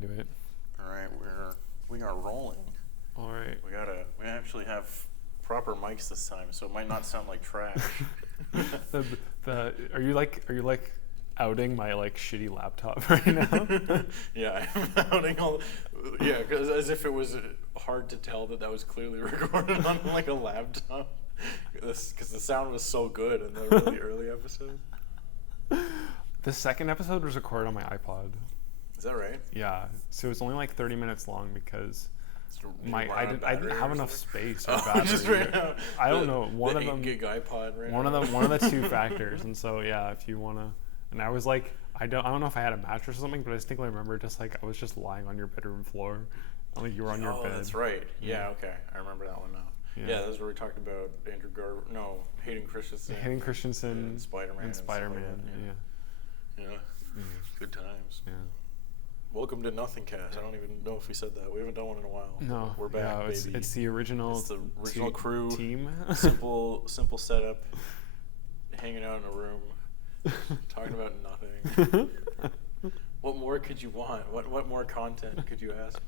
Do it. All right, we are rolling. All right. We actually have proper mics this time, so it might not sound like trash. Are you like outing my like shitty laptop right now? Yeah, I'm outing all. Yeah, because as if it was hard to tell that was clearly recorded on like a laptop. Because the sound was so good in the really early episodes. The second episode was recorded on my iPod. Is that right? Yeah, so it's only like 30 minutes long because I didn't have enough space or battery. Just right now, I don't know. One of them 8 gig iPod. Right one now. of the two factors, and so yeah, if you wanna. And I was like, I don't know if I had a mattress or something, but I distinctly remember just like I was just lying on your bedroom floor, and like you were on your bed. Oh, that's right. Yeah, okay, I remember that one now. Yeah, that's where we talked about Hayden Christensen. Hayden Christensen and Spider-Man. And Spider-Man. Yeah. Good times. Yeah. Welcome to Nothing Cast. I don't even know if we said that. We haven't done one in a while. No, we're back, baby. It's the original. It's the original crew team. simple setup. Hanging out in a room, talking about nothing. What more could you want? What more content could you ask?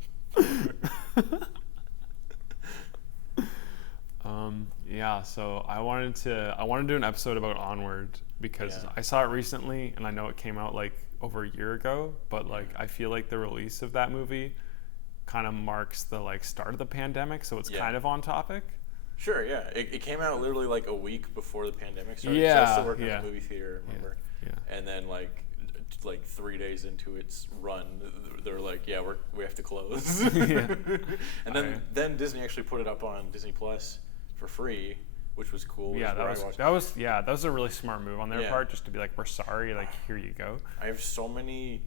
Yeah, so I wanted to do an episode about Onward because I saw it recently, and I know it came out like over a year ago, but like I feel like the release of that movie kind of marks the like start of the pandemic, so it's kind of on topic. Sure, yeah. It came out literally like a week before the pandemic started. Yeah, so I was still working in the movie theater, remember? Yeah. And then like 3 days into its run, they're like, yeah, we have to close. And then Disney actually put it up on Disney Plus for free, which was cool. Yeah, that was a really smart move on their part, just to be like, we're sorry, like here you go. I have so many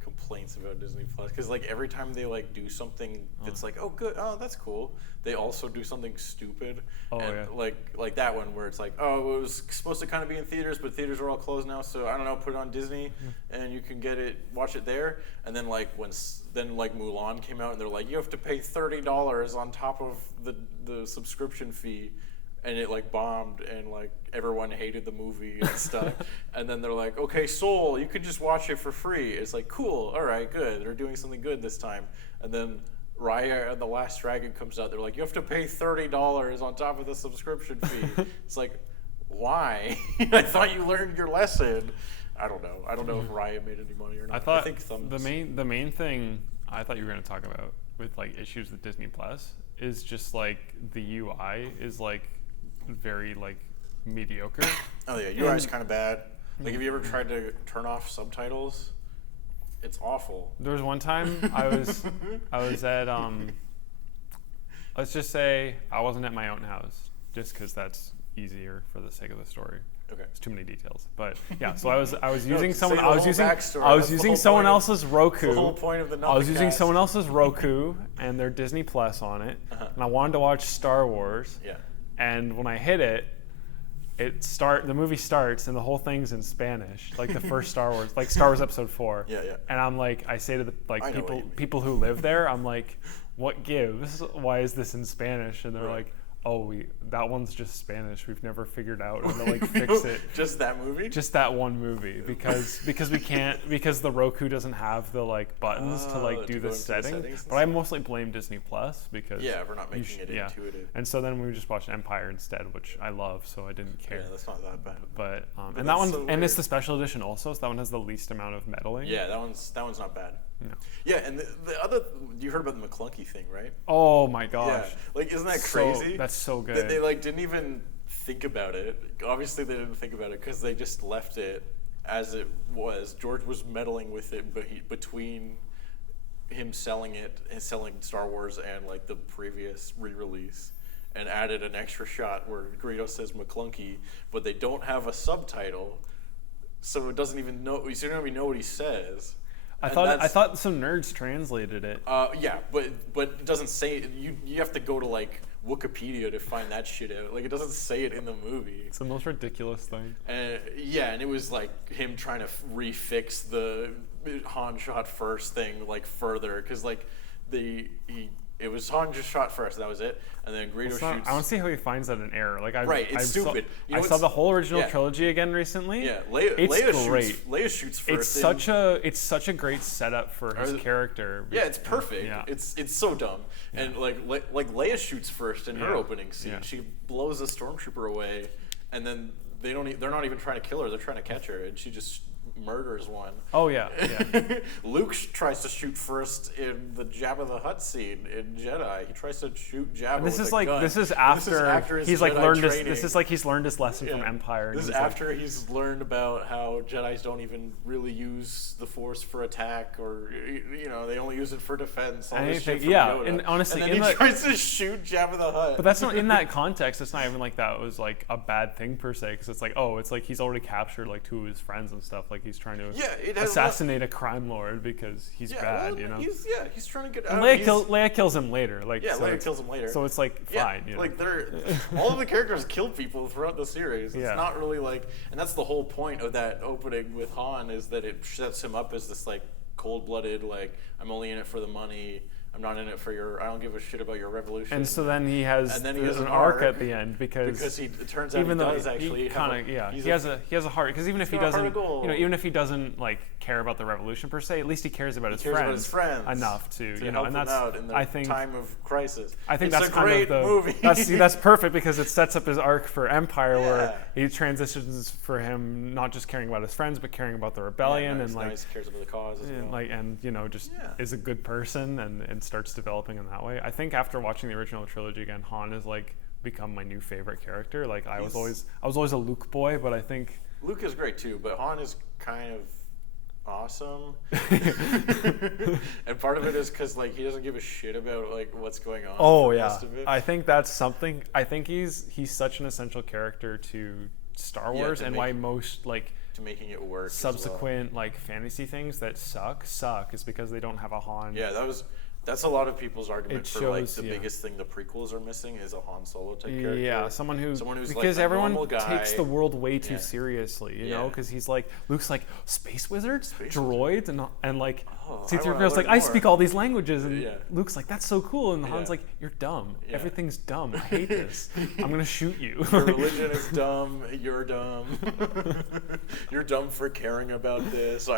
complaints about Disney Plus because like every time they like do something that's like, oh good, oh that's cool, they also do something stupid. Like that one where it's like, oh, it was supposed to kind of be in theaters, but theaters are all closed now, so I don't know, put it on Disney and you can watch it there. And then like Mulan came out and they're like, you have to pay $30 on top of the subscription fee. And it like bombed, and like everyone hated the movie and stuff. And then they're like, "Okay, Soul, you can just watch it for free." It's like, cool, all right, good. They're doing something good this time. And then Raya and the Last Dragon comes out. They're like, "You have to pay $30 on top of the subscription fee." It's like, why? I thought you learned your lesson. I don't know. I don't know if Raya made any money or not. I think the main thing I thought you were going to talk about with like issues with Disney Plus is just like the UI is like very like mediocre. Oh yeah, UI is kind of bad. Like, have you ever tried to turn off subtitles? It's awful. There was one time I was at let's just say I wasn't at my own house, just because that's easier for the sake of the story. Okay. It's too many details, but yeah. So I was using someone else's Roku. That's the whole point of the I was using Cast. someone else's Roku and their Disney Plus on it, and I wanted to watch Star Wars. Yeah. And when I hit it, the movie starts and the whole thing's in Spanish, like the first Star Wars, like Star Wars Episode 4. Yeah. And I'm like, I say to the people who live there, I'm like, what gives? Why is this in Spanish? And they're like, oh, that one's just Spanish. We've never figured out how to like fix it. Just that movie? Just that one movie, because we can't, because the Roku doesn't have the like buttons to like do the settings. But I mostly blame Disney Plus because we're not making it intuitive. And so then we just watched Empire instead, which I love, so I didn't care. Yeah, that's not that bad. But and that one, and it's the special edition also, so that one has the least amount of meddling. Yeah, that one's not bad. No. Yeah, and the other, you heard about the McClunky thing, right? Oh my gosh. Yeah, like isn't that crazy? That's so good. They like didn't even think about it. Obviously, they didn't think about it because they just left it as it was. George was meddling with it, but between him selling it and selling Star Wars and like the previous re-release, and added an extra shot where Greedo says McClunky, but they don't have a subtitle, so it doesn't even know. You don't even know what he says. I thought some nerds translated it. Yeah, but it doesn't say it. You have to go to like Wikipedia to find that shit out. Like, it doesn't say it in the movie. It's the most ridiculous thing. And it was like him trying to refix the Han shot first thing like further, because like he It was Han just shot first. That was it, and then Greedo shoots. I don't see how he finds that an error. Like it's stupid. I saw the whole original trilogy again recently. Yeah, Leia shoots first. It's such a great setup for his character. Yeah, it's perfect. Yeah. It's so dumb. Yeah. And like Leia shoots first in her opening scene. Yeah. She blows a stormtrooper away, and then they're not even trying to kill her. They're trying to catch her, and she just murders one. Oh yeah. Luke tries to shoot first in the Jabba the Hutt scene in Jedi. He tries to shoot Jabba with a gun. This is after he's like learned training. This is like he's learned his lesson from Empire. This is after he's learned about how Jedis don't even really use the Force for attack, or they only use it for defense. All this shit from Yoda. And honestly, and then he tries to shoot Jabba the Hutt. But that's not in that context. It's not even like that was like a bad thing per se, because it's like it's like he's already captured like two of his friends and stuff. Like he's trying to assassinate a crime lord because he's bad, he's trying to get out. Leia kills him later. Leia kills him later. So it's like fine. Like all of the characters kill people throughout the series. It's not really like, and that's the whole point of that opening with Han, is that it sets him up as this like cold-blooded, like, I'm only in it for the money. I'm not in it for I don't give a shit about your revolution. And so then he has an arc at the end because it turns out he does actually he has a heart, because even if he doesn't even if he doesn't like care about the revolution per se, at least he cares about his friends enough to and that's out in the time of crisis. I think that's a great movie. That's perfect, because it sets up his arc for Empire where he transitions for him not just caring about his friends but caring about the rebellion and cares about the cause as well. Is a good person and starts developing in that way. I think after watching the original trilogy again, Han has like become my new favorite character. Like I was always a Luke boy, but I think Luke is great too, but Han is kind of awesome. And part of it is because like he doesn't give a shit about like what's going on. Oh yeah, I think that's something. I think he's such an essential character to Star Wars, and why most like to making it work. Subsequent like fantasy things that suck is because they don't have a Han. Yeah, that's a lot of people's argument for like the biggest thing the prequels are missing is a Han Solo type character. Yeah, someone who's like because everyone guy. Takes the world way too seriously, you know, because he's like Luke's like space wizards, droids, and like C-3PO's like I speak all these languages, and Luke's like that's so cool, and Han's like you're dumb, everything's dumb, I hate this, I'm gonna shoot you. Your religion is dumb, you're dumb, you're dumb for caring about this.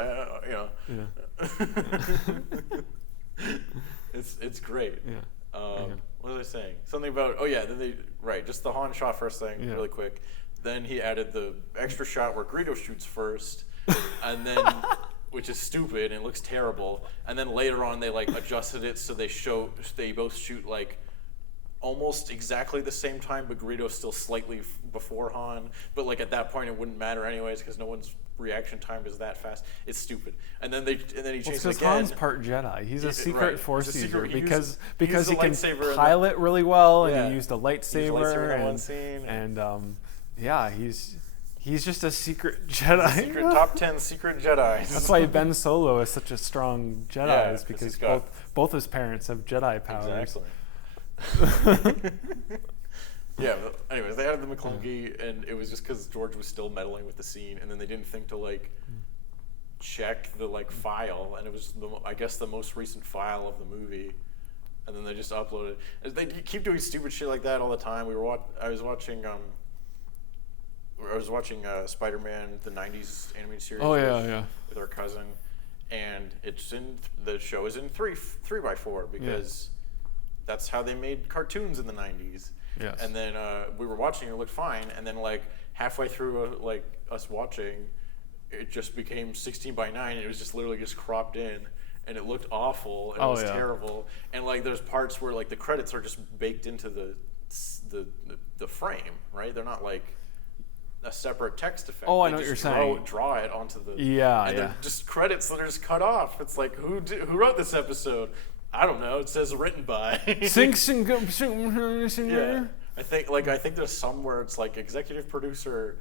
It's great. Yeah. What was I saying? Something about just the Han shot first thing really quick. Then he added the extra shot where Greedo shoots first, and then which is stupid and looks terrible. And then later on they like adjusted it so they both shoot like almost exactly the same time, but Greedo's still slightly before Han. But like at that point it wouldn't matter anyways because no one's reaction time is that fast. It's stupid. And then he changed it again. Han's part Jedi. He's a secret Force user because he can pilot really well, and he used a lightsaber in one scene. And he's just a secret Jedi. Top 10 secret Jedi. That's why Ben Solo is such a strong Jedi, is because both his parents have Jedi powers. Exactly. Yeah, but anyways, they added the McClunky, and it was just because George was still meddling with the scene, and then they didn't think to like check the like file, and it was I guess the most recent file of the movie, and then they just uploaded. They keep doing stupid shit like that all the time. I was watching Spider-Man, the '90s animated series. With our cousin, and the show is in 3x4 because that's how they made cartoons in the '90s. Yes. And then we were watching, it looked fine, and then like halfway through like us watching, it just became 16:9, and it was just literally just cropped in, and it looked awful, and it was terrible. And like there's parts where like the credits are just baked into the frame, right? They're not like a separate text effect. Oh, I know what you're saying. Draw it onto the they're just credits that are just cut off. It's like who wrote this episode? I don't know. It says written by. Yeah. I think there's some where it's like executive producer,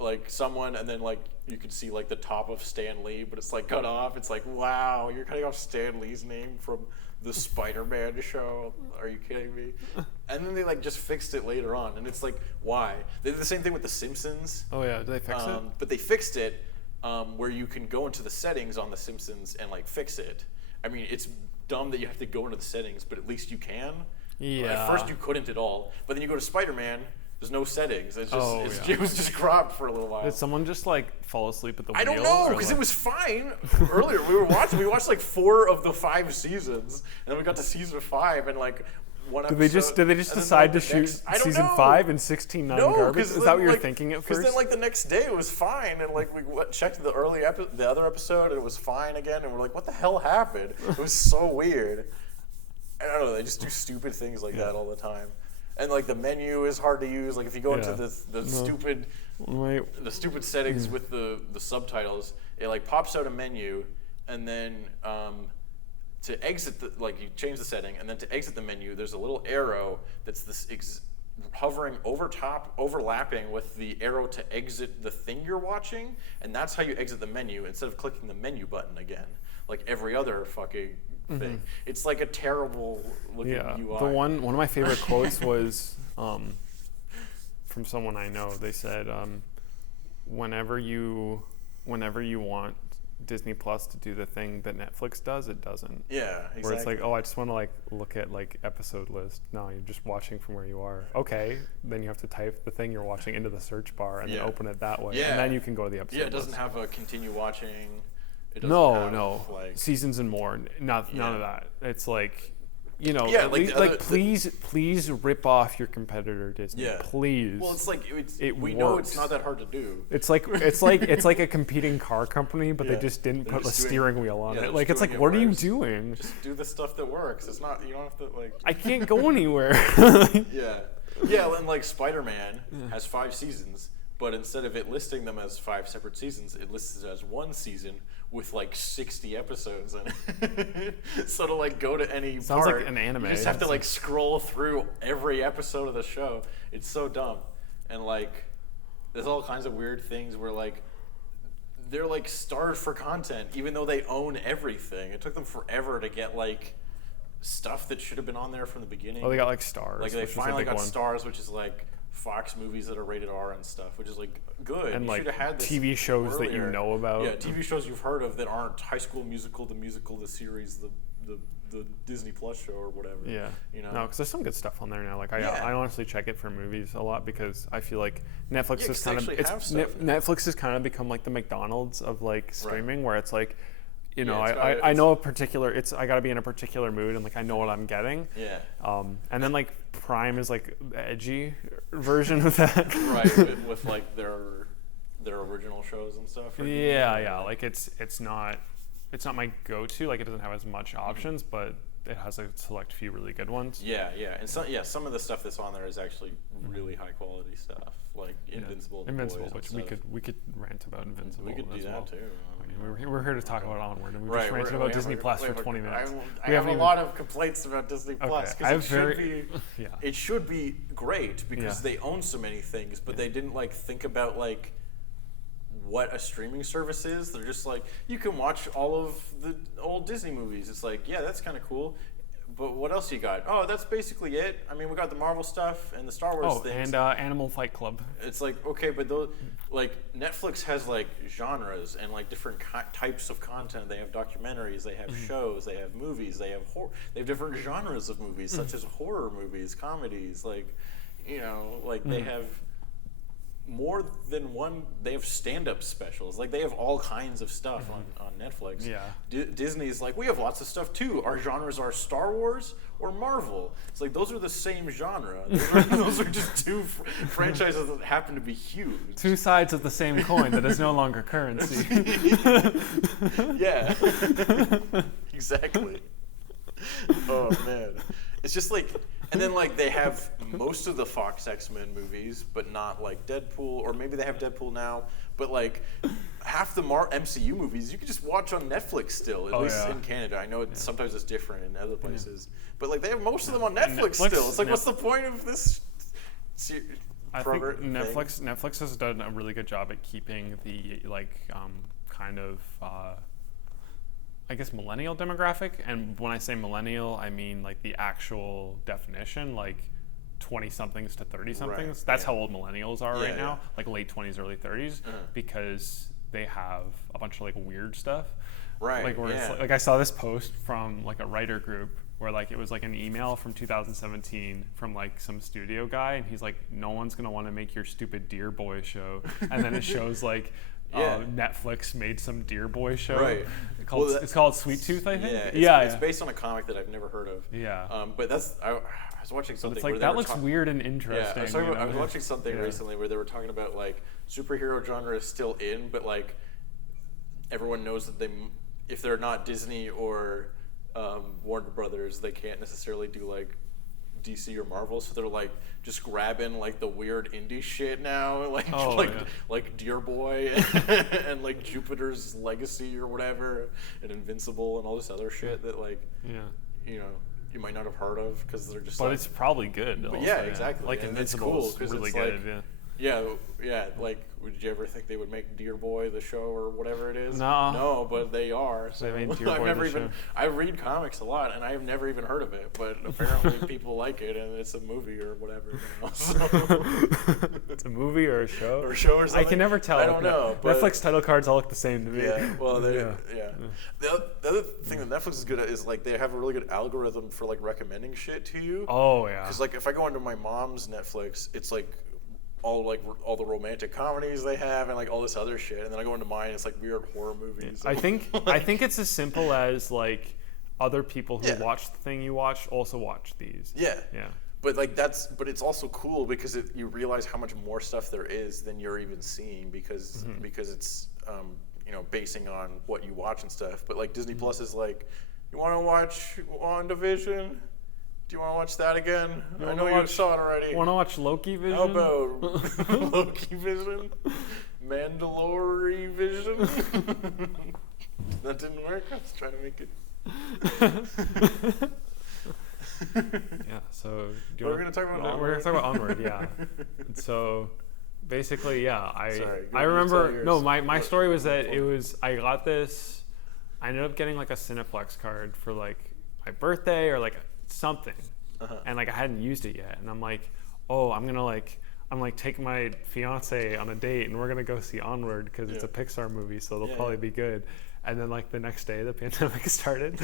like someone, and then like you can see like the top of Stan Lee, but it's like cut off. It's like, wow, you're cutting off Stan Lee's name from the Spider-Man show. Are you kidding me? And then they like just fixed it later on, and it's like, why? They did the same thing with The Simpsons. Oh yeah, did they fix it? But they fixed it where you can go into the settings on The Simpsons and like fix it. I mean, it's dumb that you have to go into the settings, but at least you can. Yeah. At first you couldn't at all, but then you go to Spider-Man. There's no settings. It's just it was just cropped for a little while. Did someone just like fall asleep at the wheel? I don't know, because it was fine. Earlier we watched like 4 of the 5 seasons, and then we got to season 5, and like one episode. Did they just decide to shoot season 5 and 16 non-garbage? Is that what you're thinking at first? Because then like the next day it was fine, and like we checked the other episode, and it was fine again, and we're like, what the hell happened? It was so weird. I don't know. They just do stupid things like that all the time. And like the menu is hard to use. Like if you go into the stupid settings with the subtitles, it like pops out a menu, and then to exit you change the setting, and then to exit the menu, there's a little arrow that's hovering over top, overlapping with the arrow to exit the thing you're watching, and that's how you exit the menu instead of clicking the menu button again, like every other fucking thing. It's like a terrible looking UI. The one of my favorite quotes was from someone I know. They said, whenever you want Disney Plus to do the thing that Netflix does, it doesn't. Yeah, exactly. Where it's like, oh, I just want to like look at like episode list. No, you're just watching from where you are. Okay, then you have to type the thing you're watching into the search bar and then open it that way, and then you can go to the episode. Yeah, it doesn't have a continue watching. No. Like, seasons and more. None of that. It's like, please rip off your competitor Disney. Yeah. Please. Well, it's like we know it's not that hard to do. It's like a competing car company, but they just didn't put a steering wheel on it. Like it's like, what are you doing? Just do the stuff that works. It's not, you don't have to like. I can't go anywhere. Yeah, and like Spider-Man has 5 seasons, but instead of it listing them as 5 separate seasons, it lists it as 1 season with like 60 episodes in it. So to like go to any sounds like an anime. You just have to like scroll through every episode of the show. It's so dumb. And like there's all kinds of weird things where like they're like starved for content even though they own everything. It took them forever to get like stuff that should have been on there from the beginning. Oh, they got like Stars. Like they finally got Stars, which is like Fox movies that are rated R and stuff, which is like good. And you like had this TV shows earlier. that you know about. Yeah, TV shows you've heard of that aren't High School Musical, the series, the Disney Plus show or whatever. Yeah. No, because there's some good stuff on there now. Like I honestly check it for movies a lot because I feel like Netflix is kind of Netflix has kind of become like the McDonald's of like streaming, where it's like. I know a particular. I got to be in a particular mood, and like I know what I'm getting. Yeah. And then like Prime is like the edgy version of that. Right, with like their original shows and stuff. Yeah. Like it's not my go-to. Like it doesn't have as much options, but it has a select few really good ones. Yeah, and some of the stuff that's on there is actually really high quality stuff, like Invincible, which we could rant about Invincible. We could do that too. We're here to talk about Onward, and we just ranted about Disney Plus for 20 minutes. I have a lot of complaints about Disney Plus because it should be great because they own so many things, but they didn't like think about like what a streaming service is. They're just like, you can watch all of the old Disney movies. It's like, yeah, that's kind of cool. But what else you got? Oh, that's basically it. I mean, we got the Marvel stuff and the Star Wars things. And Animal Fight Club. It's like, okay, but those, like, Netflix has, like, genres and, like, different types of content. They have documentaries, they have shows, they have movies, they have they have different genres of movies, such as horror movies, comedies, like, they have more than one. They have stand-up specials. Like, they have all kinds of stuff on Netflix. Yeah. Disney's like, we have lots of stuff too. Our genres are Star Wars or Marvel. It's like, those are the same genre. Those are just two franchises that happen to be huge. Two sides of the same coin that is no longer currency. Yeah. Exactly. Oh man. It's just like, and then like they have most of the Fox X-Men movies, but not like Deadpool, or maybe they have Deadpool now, but like half the MCU movies you can just watch on Netflix still, at least in Canada. I know sometimes it's different in other places, but like they have most of them on Netflix still. It's like, what's the point of this program? I think Netflix has done a really good job at keeping the kind of I guess millennial demographic, and when I say millennial, I mean like the actual definition, like 20-somethings to 30-somethings. Right. That's how old millennials are right now, like late 20s, early 30s, because they have a bunch of like weird stuff. Right. Like where it's like I saw this post from like a writer group where like it was like an email from 2017 from like some studio guy, and he's like, no one's gonna want to make your stupid Dear Boy show, and then it shows like Netflix made some Dear Boy show. Right. It's called Sweet Tooth, I think. It's based on a comic that I've never heard of. Yeah. But I was watching something. It's like that looks weird and interesting. Yeah. I was watching something recently where they were talking about like superhero genre is still in, but like everyone knows that if they're not Disney or Warner Brothers, they can't necessarily do like DC or Marvel, so they're like just grabbing like the weird indie shit now, like Dear Boy and like Jupiter's Legacy or whatever, and Invincible and all this other shit that like you know you might not have heard of because they're just. But it's probably good. But also, yeah, exactly. Like Invincible cool is really it's good. Like, yeah. Like, would you ever think they would make Dear Boy the show or whatever it is? No, but they are. So they made Dear Boy the show. I read comics a lot, and I have never even heard of it. But apparently, people like it, and it's a movie or whatever. So. It's a movie or a show? Or a show or something. I can never tell. I don't know. Netflix title cards all look the same to me. Yeah. Well, The other thing that Netflix is good at is like they have a really good algorithm for like recommending shit to you. Oh yeah. Because like if I go onto my mom's Netflix, it's like all the romantic comedies they have and like all this other shit, and then I go into mine, it's like weird horror movies. I think it's as simple as like other people who watch the thing you watch also watch these. Yeah. But like but it's also cool because you realize how much more stuff there is than you're even seeing because it's basing on what you watch and stuff. But like Disney Plus is like, you want to watch WandaVision? Do you want to watch that again? I know you saw it already. Want to watch Loki Vision? How about Loki Vision? Mandalorian Vision? That didn't work. I was trying to make it. Yeah. So we're going to talk about Onward. We're going to talk about Onward. Yeah. So basically, Sorry, I remember. No, my story was that I got this. I ended up getting like a Cineplex card for like my birthday or like something, and like I hadn't used it yet, and I'm like, I'm taking my fiance on a date, and we're gonna go see Onward because it's a Pixar movie, so it'll probably be good. And then like the next day, the pandemic started,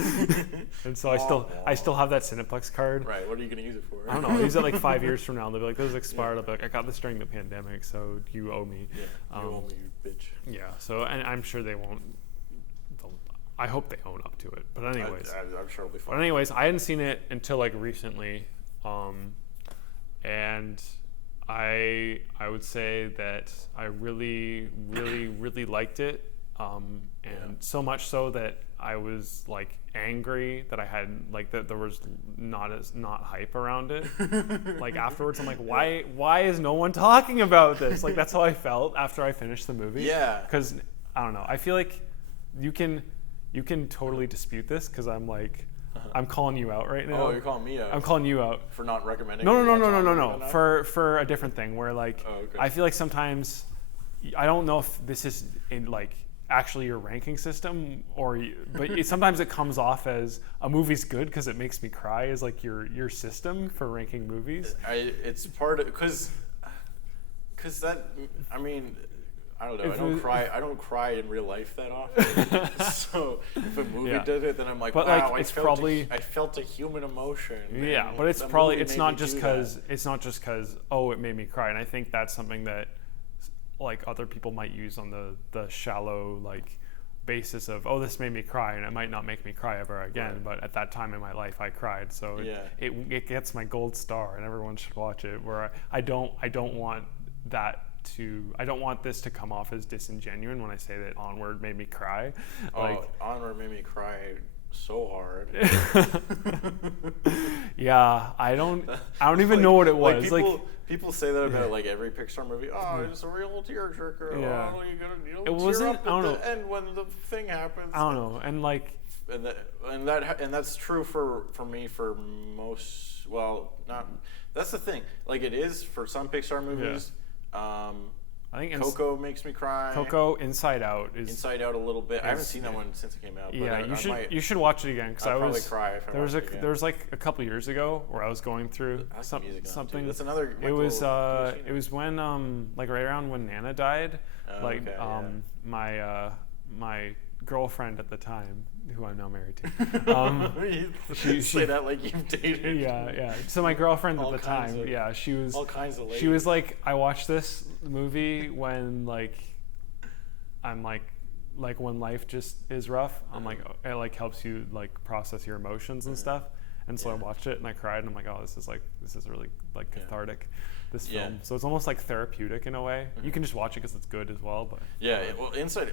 and so I still have that Cineplex card. Right. What are you gonna use it for? I don't know. I'll use it like 5 years from now. They'll be like, "This is expired." I'll be like, "I got this during the pandemic, so you owe me." Yeah. You owe me, you bitch. Yeah. So and I'm sure they won't. I hope they own up to it. But anyways, I'm sure it'll be fun. But anyways, I hadn't seen it until like recently, and I would say that I really, really, really liked it, and so much so that I was like angry that I had like that there was not hype around it. Like afterwards, I'm like, why is no one talking about this? Like that's how I felt after I finished the movie. Yeah. Because I don't know. I feel like you can totally dispute this because I'm like, I'm calling you out right now. Oh, you're calling me out. I'm calling you out for not recommending. No. For a different thing where like, okay. I feel like sometimes I don't know if this is in like actually your ranking system but sometimes it comes off as a movie's good because it makes me cry as like your system for ranking movies. It's part of because that I mean. I don't know. I don't cry in real life that often. So if a movie did it, then I'm like, but wow, like, I felt a human emotion. Yeah, but it's not just because it made me cry, and I think that's something that like other people might use on the shallow like basis of this made me cry, and it might not make me cry ever again. Right. But at that time in my life, I cried, so it gets my gold star, and everyone should watch it. Where I don't want this to come off as disingenuous when I say that Onward made me cry. Onward made me cry so hard. Yeah, I don't even know what it was. People say that about like every Pixar movie. Oh, it's a real tearjerker. Yeah. Oh, you'll it wasn't. Up at the end when the thing happens. I don't know, and like. And that's true for me for most. Well, not. That's the thing. Like it is for some Pixar movies. Yeah. I think Coco makes me cry. Coco, Inside Out a little bit. I haven't seen that one since it came out. But you should watch it again because I'll probably cry if I watch it again. There was like a couple years ago where I was going through something. That's another. It was when like right around when Nana died. My girlfriend at the time, who I'm now married to. She say that like you've dated. Yeah. So my girlfriend at the time, she was all kinds of ladies. She was like, I watched this movie when like I'm like when life just is rough. I'm like, it like helps you like process your emotions and stuff. And so I watched it and I cried and I'm like, oh, this is really like cathartic, this film. So it's almost like therapeutic in a way. You can just watch it because it's good as well. But Inside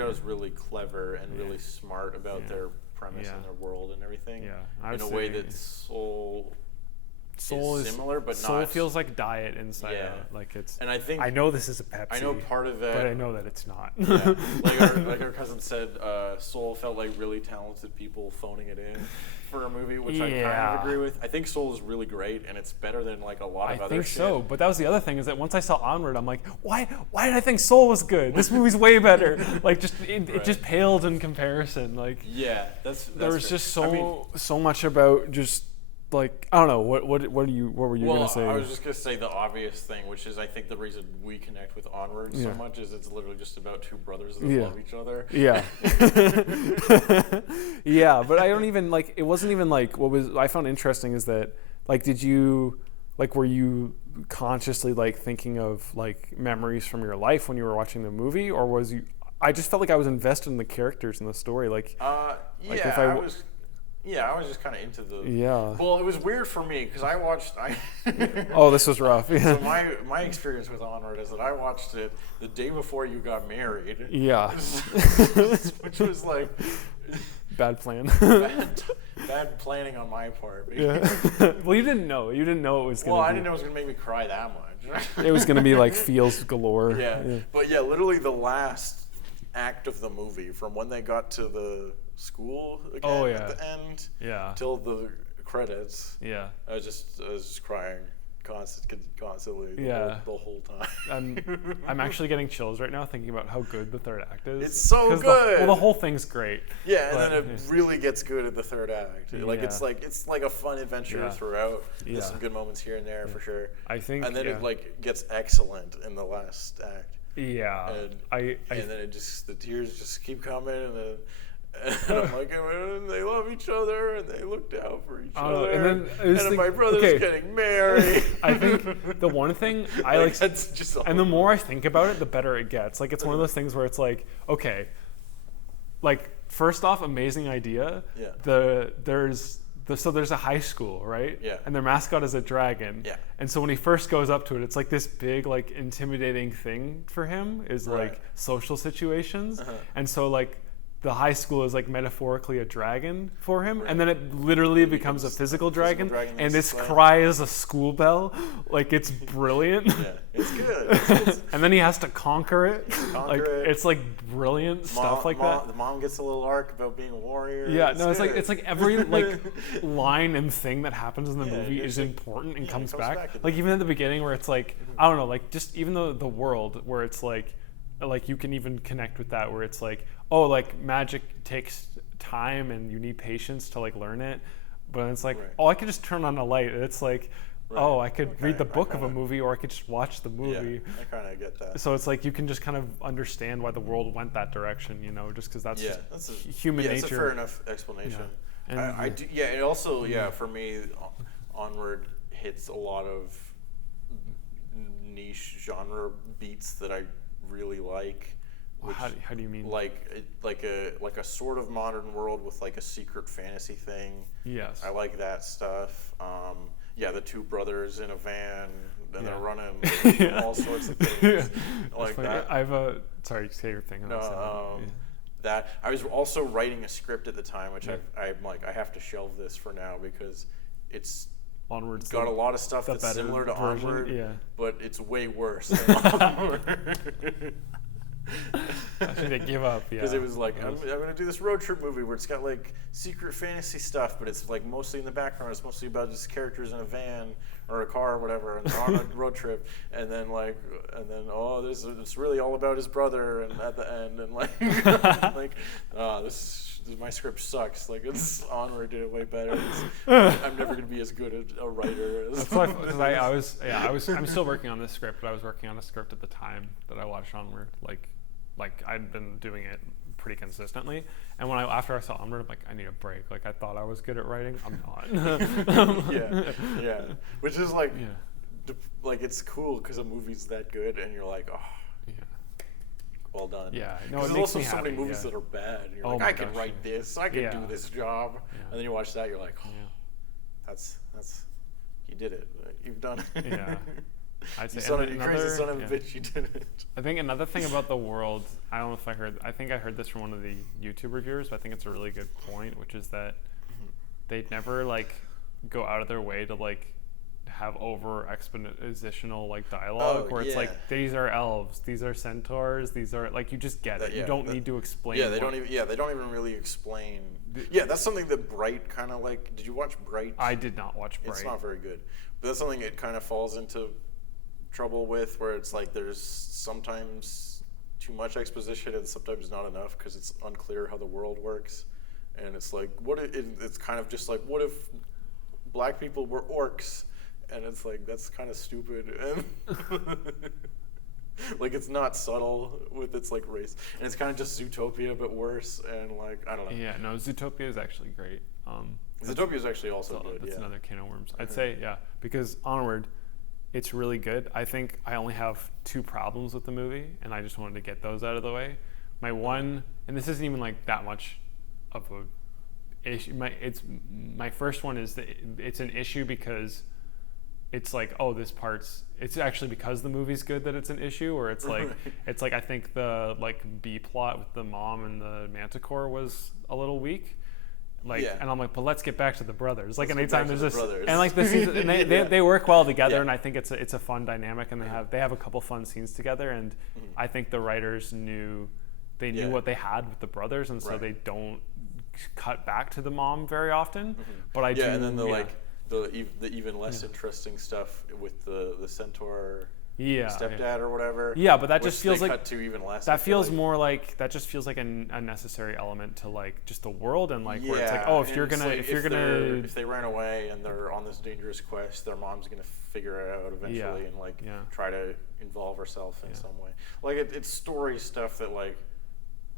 Out is really clever and really smart about their premise and their world and everything. Yeah, in a way that Soul is similar, but Soul not. Feels like Diet Inside Out. Like it's. And I think I know this is a Pepsi. I know part of that, but I know that it's not. Like our cousin said, Soul felt like really talented people phoning it in for a movie, which I kind of agree with. I think Soul is really great, and it's better than like a lot of other shit. I think so, but that was the other thing, is that once I saw Onward, I'm like, why did I think Soul was good? This movie's way better. Like, just it just paled in comparison. Like, that's there was just so much about just. Like, I don't know, what were you gonna say? I was just gonna say the obvious thing, which is I think the reason we connect with Onward so much is it's literally just about two brothers that love each other. Yeah. Yeah, but I don't even like. It wasn't even like what was I found interesting is that like were you consciously like thinking of like memories from your life when you were watching the movie, or was you? I just felt like I was invested in the characters and the story. I was just kind of into the. Yeah. Well, it was weird for me because I watched. Oh, this was rough. So my experience with Onward is that I watched it the day before you got married. Yeah. Which was like. Bad plan. Bad planning on my part. Yeah. Well, you didn't know. You didn't know it was going to Well, I didn't know it was going to make me cry that much. It was going to be like feels galore. Yeah. But literally the last act of the movie, from when they got to the school again at the end till the credits. Yeah. I was just crying constantly the whole time. I'm actually getting chills right now thinking about how good the third act is. It's so good. The whole thing's great. Yeah, and then it really gets good at the third act. Like it's like a fun adventure throughout. There's some good moments here and there for sure. I think, and then it like gets excellent in the last act. Yeah. And then it just the tears just keep coming and I'm like, and they love each other, and they looked out for each other. And then my brother's getting married. I think the one thing I like, that's just and the more I think about it, the better it gets. Like, it's one of those things where it's like, okay, like first off, amazing idea. Yeah. So there's a high school, right? Yeah. And their mascot is a dragon. Yeah. And so when he first goes up to it, it's like this big, like intimidating thing for him is like social situations. And so like. The high school is like metaphorically a dragon for him, and then it literally becomes a physical dragon, and this cry is a school bell. Like, it's brilliant. Yeah, it's good. And then he has to conquer it. It's like brilliant stuff like that. The mom gets a little arc about being a warrior. Yeah, it's like every like line and thing that happens in the movie is important and comes back. Like even at the beginning where it's like I don't know, like just even though the world where it's like you can even connect with that where it's like, oh, like magic takes time and you need patience to like learn it, but it's like, oh, I could just turn on a light. It's like, oh, I could read the book of a movie, or I could just watch the movie. Yeah, I kind of get that. So it's like you can just kind of understand why the world went that direction, you know, just because that's human nature. That's a fair enough explanation. Yeah. I do. Yeah, it also for me, Onward hits a lot of niche genre beats that I really like. Which, how do you mean? Like a sort of modern world with like a secret fantasy thing. Yes. I like that stuff. The two brothers in a van and they're running all sorts of things like that. I have a say your thing. That I was also writing a script at the time, which I'm like I have to shelve this for now because it's Onward's got a lot of stuff that's similar to version. Onward, but it's way worse than Onward. I should give up, because it was like I'm gonna do this road trip movie where it's got like secret fantasy stuff, but it's like mostly in the background. It's mostly about just characters in a van or a car or whatever, and they're on a road trip. And then it's really all about his brother, and at the end, and like my script sucks. Like it's Onward did it way better. I'm never gonna be as good a writer as. That's why I'm still working on this script, but I was working on a script at the time that I watched Onward. Like I'd been doing it pretty consistently. And after I saw Onward, I'm like, I need a break. Like I thought I was good at writing, I'm not. yeah. Which is like, like it's cool because a movie's that good, and you're like, oh, well done. Yeah, no, there's also so many movies that are bad. And you're like, I can write this, I can do this job, and then you watch that, you're like, oh, that's you did it, you've done it. Yeah. I'd say you crazy son of a bitch, you did it. I think another thing about the world, I don't know if I think I heard this from one of the YouTube reviewers, but I think it's a really good point, which is that they'd never like go out of their way to like have over expositional like dialogue where it's like, these are elves, these are centaurs, these are like, you just get it. You don't need to explain. They don't even really explain. That's something that Bright kind of like. Did you watch Bright? I did not watch Bright. It's not very good, but that's something it kind of falls into trouble with, where it's like there's sometimes too much exposition and sometimes not enough because it's unclear how the world works, and it's like it's kind of just like, what if black people were orcs, and it's like, that's kind of stupid, and like it's not subtle with its like race, and it's kind of just Zootopia but worse, and like I don't know. Yeah, no, Zootopia is actually great. Zootopia is actually also good. That's another can of worms. I'd say because Onward, it's really good. I think I only have 2 problems with the movie, and I just wanted to get those out of the way. My one, and this isn't even like that much of a issue. My first one is that it's an issue because it's like, oh, it's actually because the movie's good that it's an issue, or it's like it's like I think the like B plot with the mom and the Manticore was a little weak. And I'm like, but let's get back to the brothers. Like, anytime there's this, and like this season, and they work well together, and I think it's a fun dynamic, and they have a couple fun scenes together, and I think the writers knew what they had with the brothers, and so they don't cut back to the mom very often. But I do. And then the even less interesting stuff with the centaur. Stepdad or whatever. Yeah, but that just feels like cut to even less. That feels more like that just feels like a necessary element to like just the world, and like where it's like, oh, if they ran away and they're on this dangerous quest, their mom's gonna figure it out eventually and like try to involve herself in some way. Like it's story stuff that like,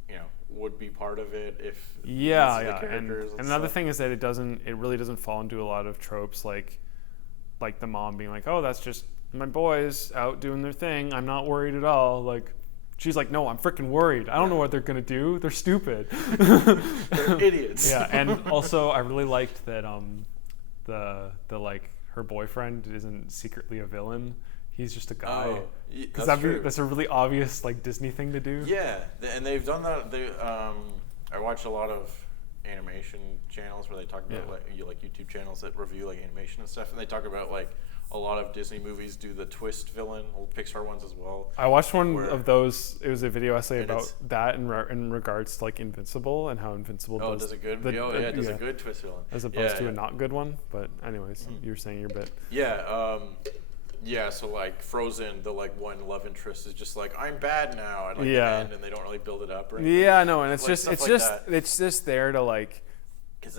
you know, would be part of it if and another thing is that it really doesn't fall into a lot of tropes like the mom being like, oh, that's just my boys out doing their thing, I'm not worried at all. Like, she's like, no, I'm freaking worried. I don't know what they're gonna do. They're stupid. They're idiots. And also I really liked that the like her boyfriend isn't secretly a villain. He's just a guy. Because that's a really obvious like Disney thing to do. Yeah, and they've done that. I watch a lot of animation channels where they talk about like YouTube channels that review like animation and stuff, and they talk about like a lot of Disney movies do the twist villain, old Pixar ones as well. I watched one of those. It was a video essay about that in regards to like Invincible and how Invincible does a good it does a good twist villain as opposed to a not good one. But anyways, you were saying your bit. So like Frozen, the like one love interest is just like, I'm bad now at like the end, and they don't really build it up or anything. Yeah, no, and it's just there to like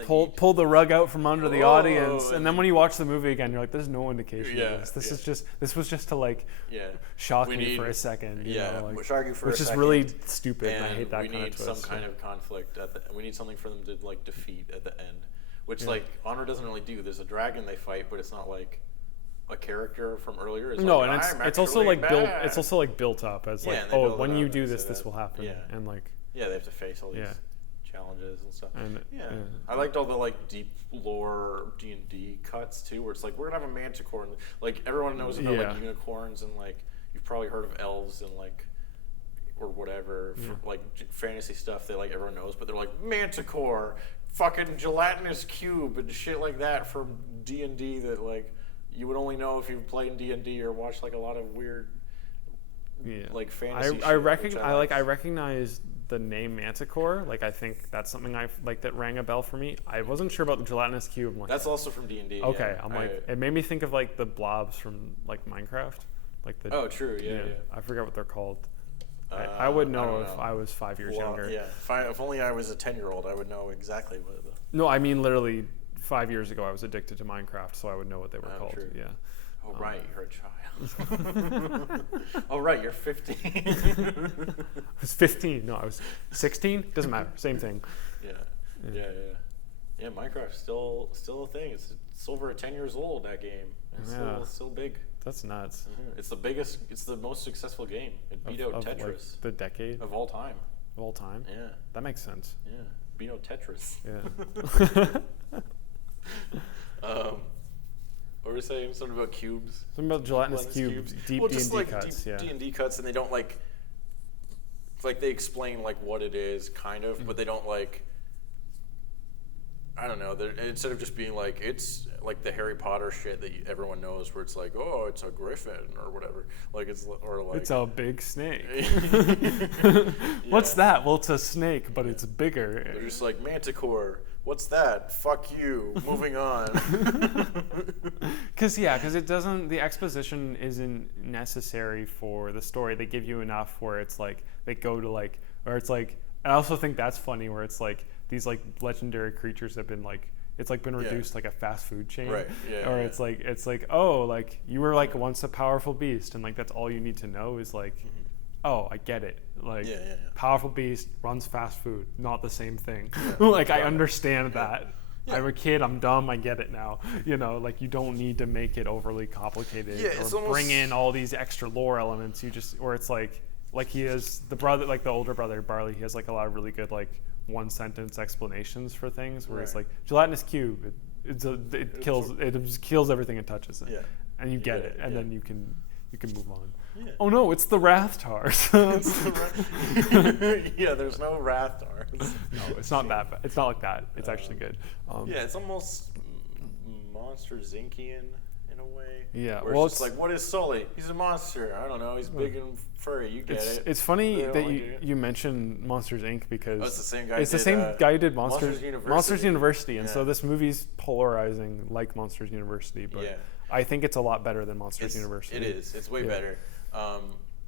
pull the rug out from under the audience, and then when you watch the movie again, you're like, there's no indication of this. This was just to like shock me for a second. Shock you for which a is second. really stupid. And I hate that kind of twist. We need some kind of conflict we need something for them to like defeat at the end, which like Honor doesn't really do. There's a dragon they fight, but it's not like a character from earlier. And it's also like built. It's also like built up as like, oh, when you do this, this will happen. And like they have to face all these challenges and stuff. And I liked all the like deep lore D&D cuts too, where it's like, we're gonna have a manticore, and like everyone knows about like unicorns, and like you've probably heard of elves and like or whatever for, like fantasy stuff that like everyone knows, but they're like manticore, fucking gelatinous cube and shit like that from D&D that like you would only know if you've played D&D or watched like a lot of weird like fantasy I recognize the name Manticore. Like, I think that's something that rang a bell for me. I wasn't sure about the gelatinous cube. Like, that's also from D&D. Okay, it made me think of like the blobs from like Minecraft. Like the true, yeah. I forget what they're called. I would know if I was 5 years younger. Yeah, if only I was a 10-year-old, I would know exactly what. No, I mean literally 5 years ago, I was addicted to Minecraft, so I would know what they were called. True. Yeah. Oh, right, you're a child. Oh, right, you're 15. I was 15. No, I was 16. Doesn't matter. Same thing. Yeah, Minecraft's still a thing. It's over 10 years old, that game. It's still big. That's nuts. Mm-hmm. It's the most successful game. It beat out Tetris. Like the decade? Of all time. Of all time? Yeah. That makes sense. Yeah. Beat out Tetris. Yeah. What were we saying? Something about cubes? Something about gelatinous cubes. Deep D&D cuts. Deep D&D cuts, and they don't like they explain like what it is, kind of, but they don't like, I don't know. Instead of just being like, it's like the Harry Potter shit that everyone knows, where it's like, oh, it's a griffin or whatever. Like it's a big snake. What's that? Well, it's a snake, but it's bigger. They're just like Manticore. What's that? Fuck you. Moving on. Because it doesn't. The exposition isn't necessary for the story. They give you enough where it's like they go to like, or it's like. I also think that's funny where it's like these like legendary creatures have been like. It's like been reduced like a fast food chain, right? Yeah. Or it's like oh, like you were like once a powerful beast, and like that's all you need to know is like, oh, I get it. Like powerful beast runs fast food, not the same thing. Like I understand that. Yeah. I'm a kid. I'm dumb. I get it now. Like you don't need to make it overly complicated or bring in all these extra lore elements. You just, or it's like he is the brother, like the older brother Barley. He has like a lot of really good like one sentence explanations for things where it's like gelatinous cube. It kills everything it touches. And you get it, and then you can move on. Yeah. Oh no, it's the Rathtars. Yeah, there's no Rathtars. No, it's not that bad. It's not like that. It's actually good. It's almost Monster Zinkian in a way. Yeah, where it's just like, what is Sully? He's a monster. I don't know. He's big and furry. You get it. It's funny that you mentioned Monsters Inc. because it's the same guy. It's the same guy who did Monsters University, and yeah. so this movie's polarizing like Monsters University, but I think it's a lot better than Monsters University. It is. It's way better.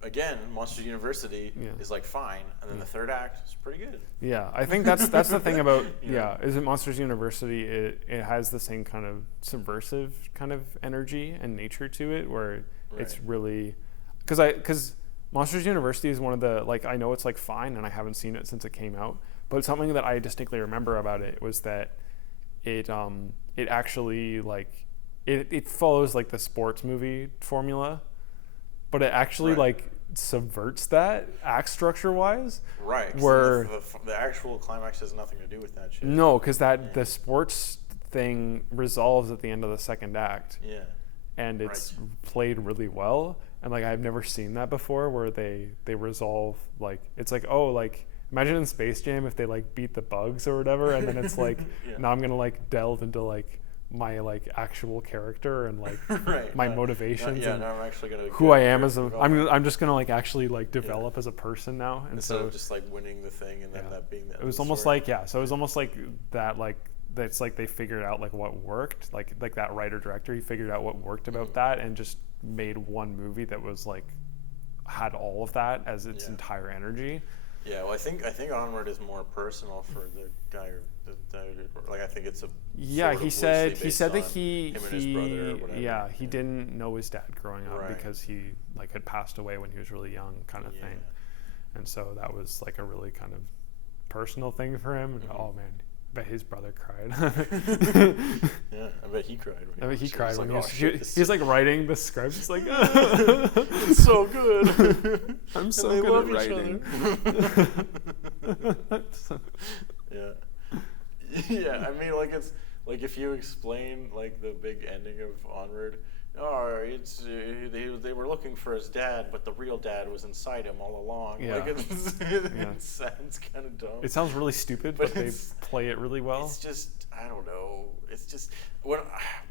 Again, Monsters University is like fine, and then the third act is pretty good. Yeah, I think that's the thing about is it Monsters University? It has the same kind of subversive kind of energy and nature to it, where it's really because Monsters University is one of the like I know it's like fine, and I haven't seen it since it came out, but something that I distinctly remember about it was that it actually like it follows like the sports movie formula. But it actually like subverts that act structure-wise. Right. Where the actual climax has nothing to do with that shit. No, because the sports thing resolves at the end of the second act. Yeah. And it's played really well. And like I've never seen that before, where they resolve like it's like imagine in Space Jam if they like beat the bugs or whatever, and then it's like now I'm gonna like delve into like my like actual character and like my motivations and now I'm actually gonna who I am as I'm just gonna like actually like develop as a person now, and instead of just like winning the thing and then that being the it was almost story. so it was almost like that like that's like they figured out like what worked like that writer director he figured out what worked about that and just made one movie that was like had all of that as its entire energy. Yeah, well, I think Onward is more personal for the guy. Like I think it's a he said that he didn't know his dad growing up because he like had passed away when he was really young, kind of thing, and so that was like a really kind of personal thing for him. Mm-hmm. Oh man, I bet his brother cried. Yeah, I bet he cried. I bet he cried when he was like writing the script. He's like, it's so good. I'm so good at writing. Yeah, I mean, like it's like if you explain like the big ending of Onward, they were looking for his dad, but the real dad was inside him all along. Yeah. Like it sounds kind of dumb. It sounds really stupid, but they play it really well. It's just I don't know. It's just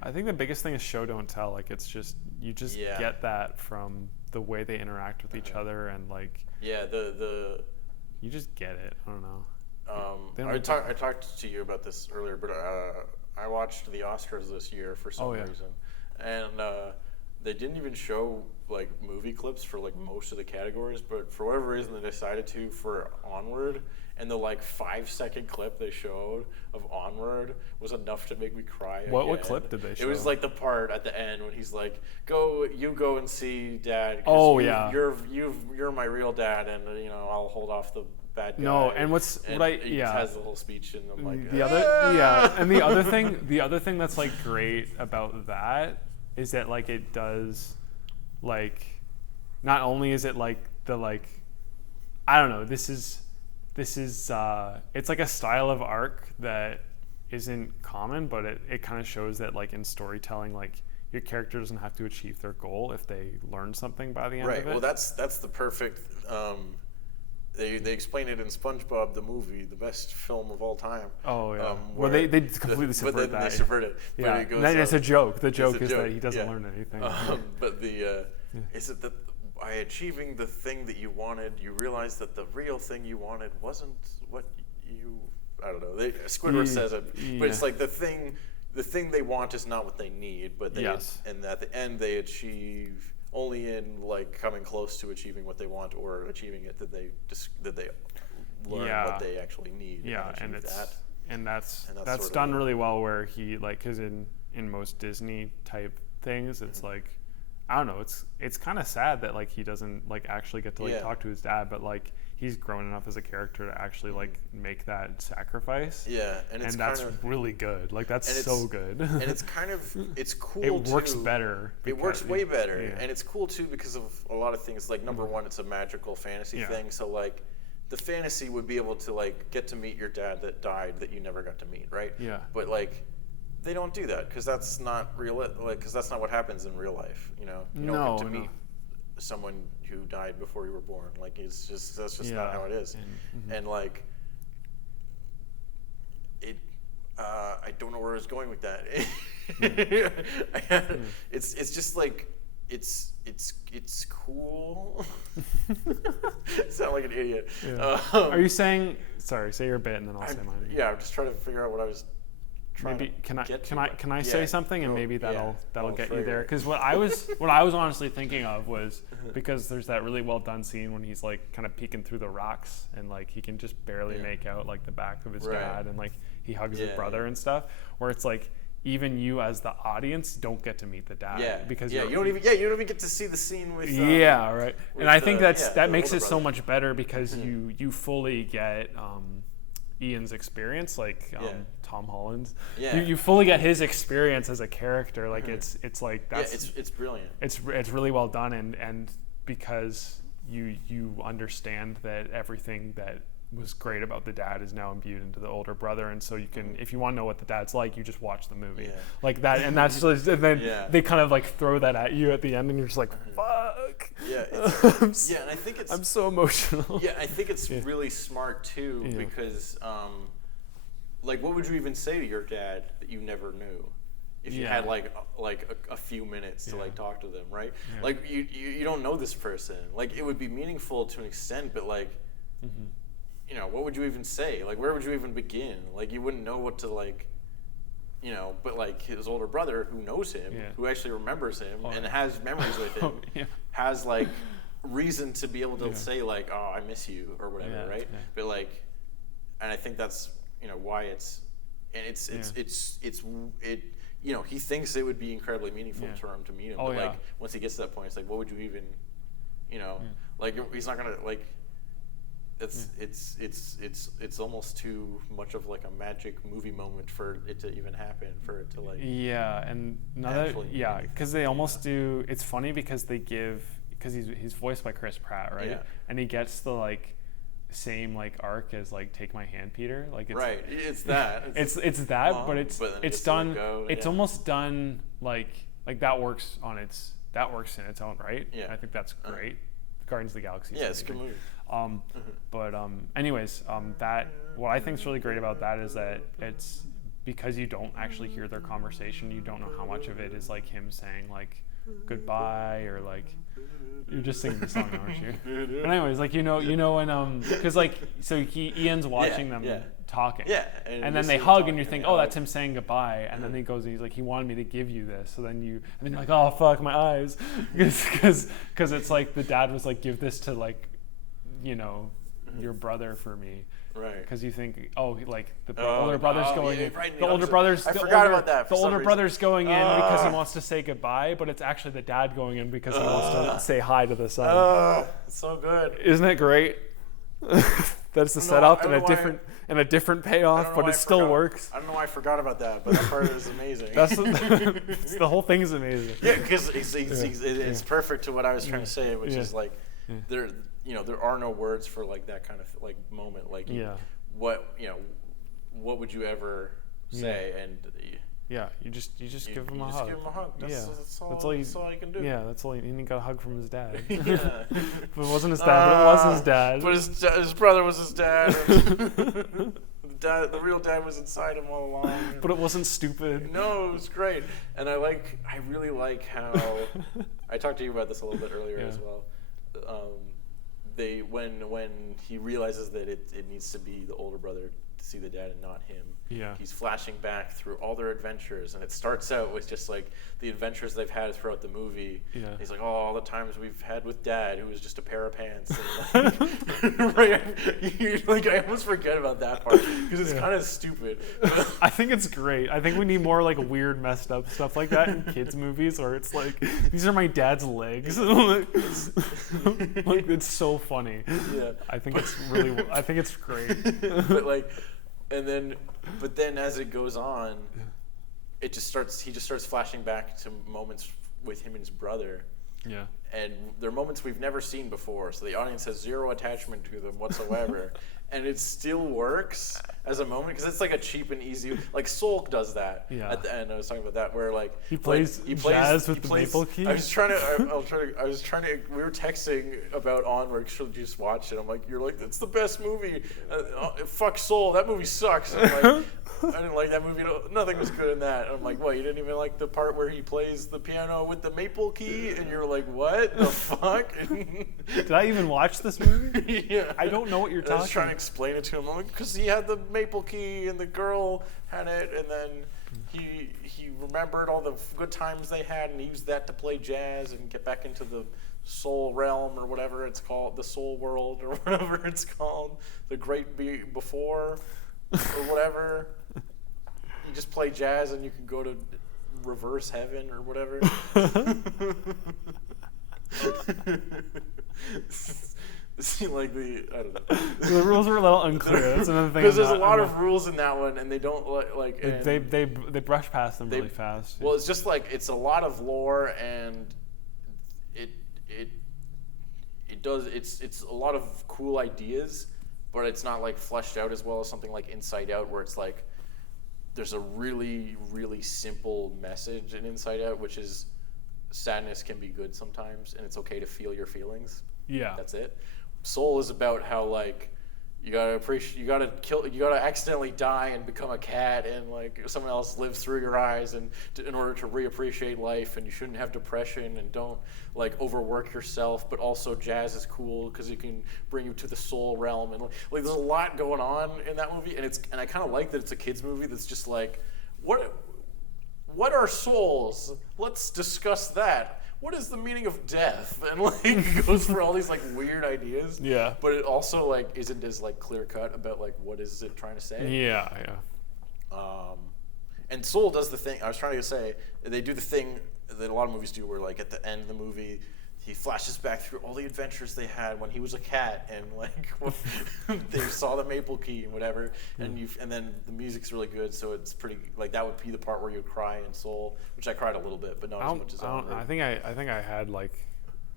I think the biggest thing is show don't tell. Like it's just you just get that from the way they interact with each other and like you just get it. I don't know. I talked to you about this earlier, but I watched the Oscars this year for some reason, and they didn't even show like movie clips for like most of the categories, but for whatever reason they decided to for Onward, and the like 5-second clip they showed of Onward was enough to make me cry. What clip did they show? It was like the part at the end when he's like, go and see Dad. You're my real dad, and I'll hold off the bad guy. No, and he has the whole speech, and I'm like and the other thing that's like great about that is that like it does like, not only is it like the like, I don't know, this is it's like a style of arc that isn't common, but it kind of shows that like in storytelling, like your character doesn't have to achieve their goal if they learn something by the end of it. Well, that's the perfect. They explain it in SpongeBob the movie, the best film of all time. Oh yeah. Well, they completely subvert that. They subvert it. Yeah. It goes, it's a joke. The joke is that he doesn't learn anything. But is it that by achieving the thing that you wanted, you realized that the real thing you wanted wasn't what you. I don't know. Squidward says it, but it's like the thing they want is not what they need, but and at the end they achieve only in like coming close to achieving what they want or achieving it that they learn what they actually need. Yeah, and that's done really well. Where he like, because in most Disney type things, it's like, I don't know, it's kind of sad that like he doesn't like actually get to like talk to his dad, but like he's grown enough as a character to actually like make that sacrifice. Yeah, and that's really good. Like that's so good. And it's cool. It works better. It works way better, and it's cool too because of a lot of things. Like number one, it's a magical fantasy thing. So like, the fantasy would be able to like get to meet your dad that died that you never got to meet, right? Yeah. But like, they don't do that because that's not real. Like, because that's not what happens in real life. You don't get to meet someone who died before you were born. Like, that's just not how it is. And like, it. I don't know where I was going with that. It's just like it's cool. Sound like an idiot. Yeah. Are you saying? Sorry, say your bit and then I'll say mine. Yeah, I'm just trying to figure out what I was. Can I say something and maybe that'll get you there? Because what I was honestly thinking of was, because there's that really well done scene when he's like kind of peeking through the rocks and like he can just barely make out like the back of his dad, and like he hugs his brother and stuff, where it's like even you as the audience don't get to meet the dad because you don't even get to see the scene with right. And I think that makes it so much better because you fully get Ian's experience, like Tom Holland's. You fully get his experience as a character. Like it's like that's it's brilliant. It's really well done, and because you understand that everything that was great about the dad is now imbued into the older brother, and so you can, if you want to know what the dad's like, you just watch the movie like that, and that's just, and then they kind of like throw that at you at the end, and you're just like, fuck. And I think I'm so emotional. I think it's really smart too because like, what would you even say to your dad that you never knew if you had like a few minutes to like talk to them, right? Like you don't know this person. Like, it would be meaningful to an extent, but like what would you even say? Like, where would you even begin? Like, you wouldn't know what to like, but like his older brother who knows him, who actually remembers him and has memories with him, has like reason to be able to say like, oh, I miss you or whatever, right? But like, and I think that's why it's he thinks it would be incredibly meaningful to him to meet him, but like once he gets to that point, it's like, what would you even, like, he's not gonna like. It's almost too much of like a magic movie moment for it to even happen, for it to like and because they almost do. It's funny because he's voiced by Chris Pratt, right? And he gets the like same like arc as like Take My Hand, Peter. Like it's that it's that, but it's done. It's almost done like that works in its own right. I think that's great. Guardians of the Galaxy. It's a good movie. Anyways, that what I think is really great about that is that it's because you don't actually hear their conversation. You don't know how much of it is like him saying like goodbye, or like you're just singing the song, aren't you? But anyways, like when because like so Ian's watching them talking, and then they hug, and you think, oh, that's him saying goodbye, and then he goes, and he's like, he wanted me to give you this, so then you're like, oh fuck, my eyes, because it's like the dad was like, give this to like your brother for me, Right. Because you think, older brother's going in. Right, the older brother's. I forgot about that. The older brother's going in because he wants to say goodbye, but it's actually the dad going in because he wants to say hi to the son. It's so good. Isn't it great? That's the setup and a different payoff, but it still works. I don't know why I forgot about that, but that part is amazing. The whole thing is amazing. Yeah, because it's perfect to what I was trying to say, which is like there are no words for like that kind of like moment. Like what would you ever say? And you just give him a hug. Just give him a hug. That's all you can do. Yeah, that's all. And he got a hug from his dad. Yeah. But it wasn't his dad. But it was his dad. But his brother was his dad. The real dad was inside him all along. But it wasn't stupid. No, it was great. And I really like how I talked to you about this a little bit earlier as well. When he realizes that it needs to be the older brother to see the dad and not him. Yeah. He's flashing back through all their adventures, and it starts out with just like the adventures they've had throughout the movie. Yeah. He's like, all the times we've had with Dad, who was just a pair of pants. And like, I almost forget about that part because it's kind of stupid. I think it's great. I think we need more like weird, messed up stuff like that in kids' movies, where it's like, these are my dad's legs. Like, it's so funny. Yeah. I think it's great. But then as it goes on, he just starts flashing back to moments with him and his brother. Yeah. And they're moments we've never seen before, so the audience has zero attachment to them whatsoever. And it still works as a moment because it's like a cheap and easy. Like Soul does that at the end. I was talking about that where like he plays jazz with the maple key. I was trying to. We were texting about Onward. Should you just watch it? I'm like, you're like, that's the best movie. Fuck Soul. That movie sucks. And I'm like, I didn't like that movie. Nothing was good in that. And I'm like, what? You didn't even like the part where he plays the piano with the maple key? And you're like, what the fuck? Did I even watch this movie? Yeah. I don't know what you're talking about. I was trying to explain it to him because he had the maple key and the girl had it, and then he remembered all the good times they had and he used that to play jazz and get back into the soul realm or whatever it's called, the soul world or whatever it's called, the great before or whatever. You just play jazz and you can go to reverse heaven or whatever. Like I don't know. The rules were a little unclear. That's another thing. Because there's a lot of rules in that one, and they don't like. They brush past them really fast. Well, it's just like it's a lot of lore, and it's a lot of cool ideas, but it's not like fleshed out as well as something like Inside Out, where it's like there's a really, really simple message in Inside Out, which is sadness can be good sometimes, and it's okay to feel your feelings. Yeah, that's it. Soul is about how like you gotta accidentally die and become a cat, and like someone else lives through your eyes, and in order to reappreciate life, and you shouldn't have depression, and don't like overwork yourself, but also jazz is cool because it can bring you to the soul realm, and like there's a lot going on in that movie, and I kind of like that it's a kids movie that's just like what are souls? Let's discuss that. What is the meaning of death? And like it goes for all these like weird ideas. Yeah. But it also like isn't as like clear cut about like what is it trying to say. Yeah. And Soul does the thing I was trying to say. They do the thing that a lot of movies do, where like at the end of the movie, he flashes back through all the adventures they had when he was a cat, and like they saw the maple key and whatever, and then the music's really good, so it's pretty like that would be the part where you would cry in Soul, which I cried a little bit, but not as much as I think I had like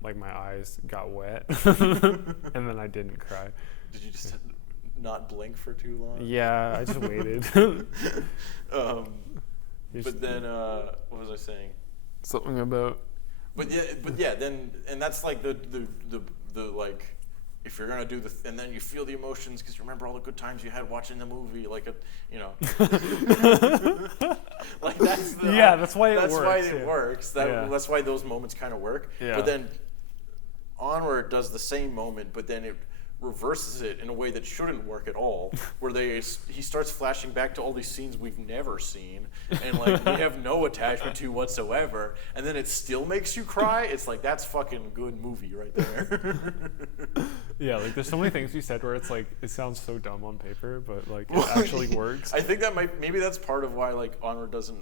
my eyes got wet, and then I didn't cry. Did you just not blink for too long? Yeah, I just waited. But then what was I saying? Something about. But yeah, then and that's like the like if you're gonna do and then you feel the emotions because you remember all the good times you had watching the movie, like like that's that's why it works. That's why it works. That's why those moments kind of work. Yeah. But then Onward does the same moment, but then it reverses it in a way that shouldn't work at all, where he starts flashing back to all these scenes we've never seen and like we have no attachment to whatsoever, and then it still makes you cry. It's like that's fucking good movie right there. Yeah, like there's so many things you said where it's like it sounds so dumb on paper, but like it actually works. I think that maybe that's part of why like Onward doesn't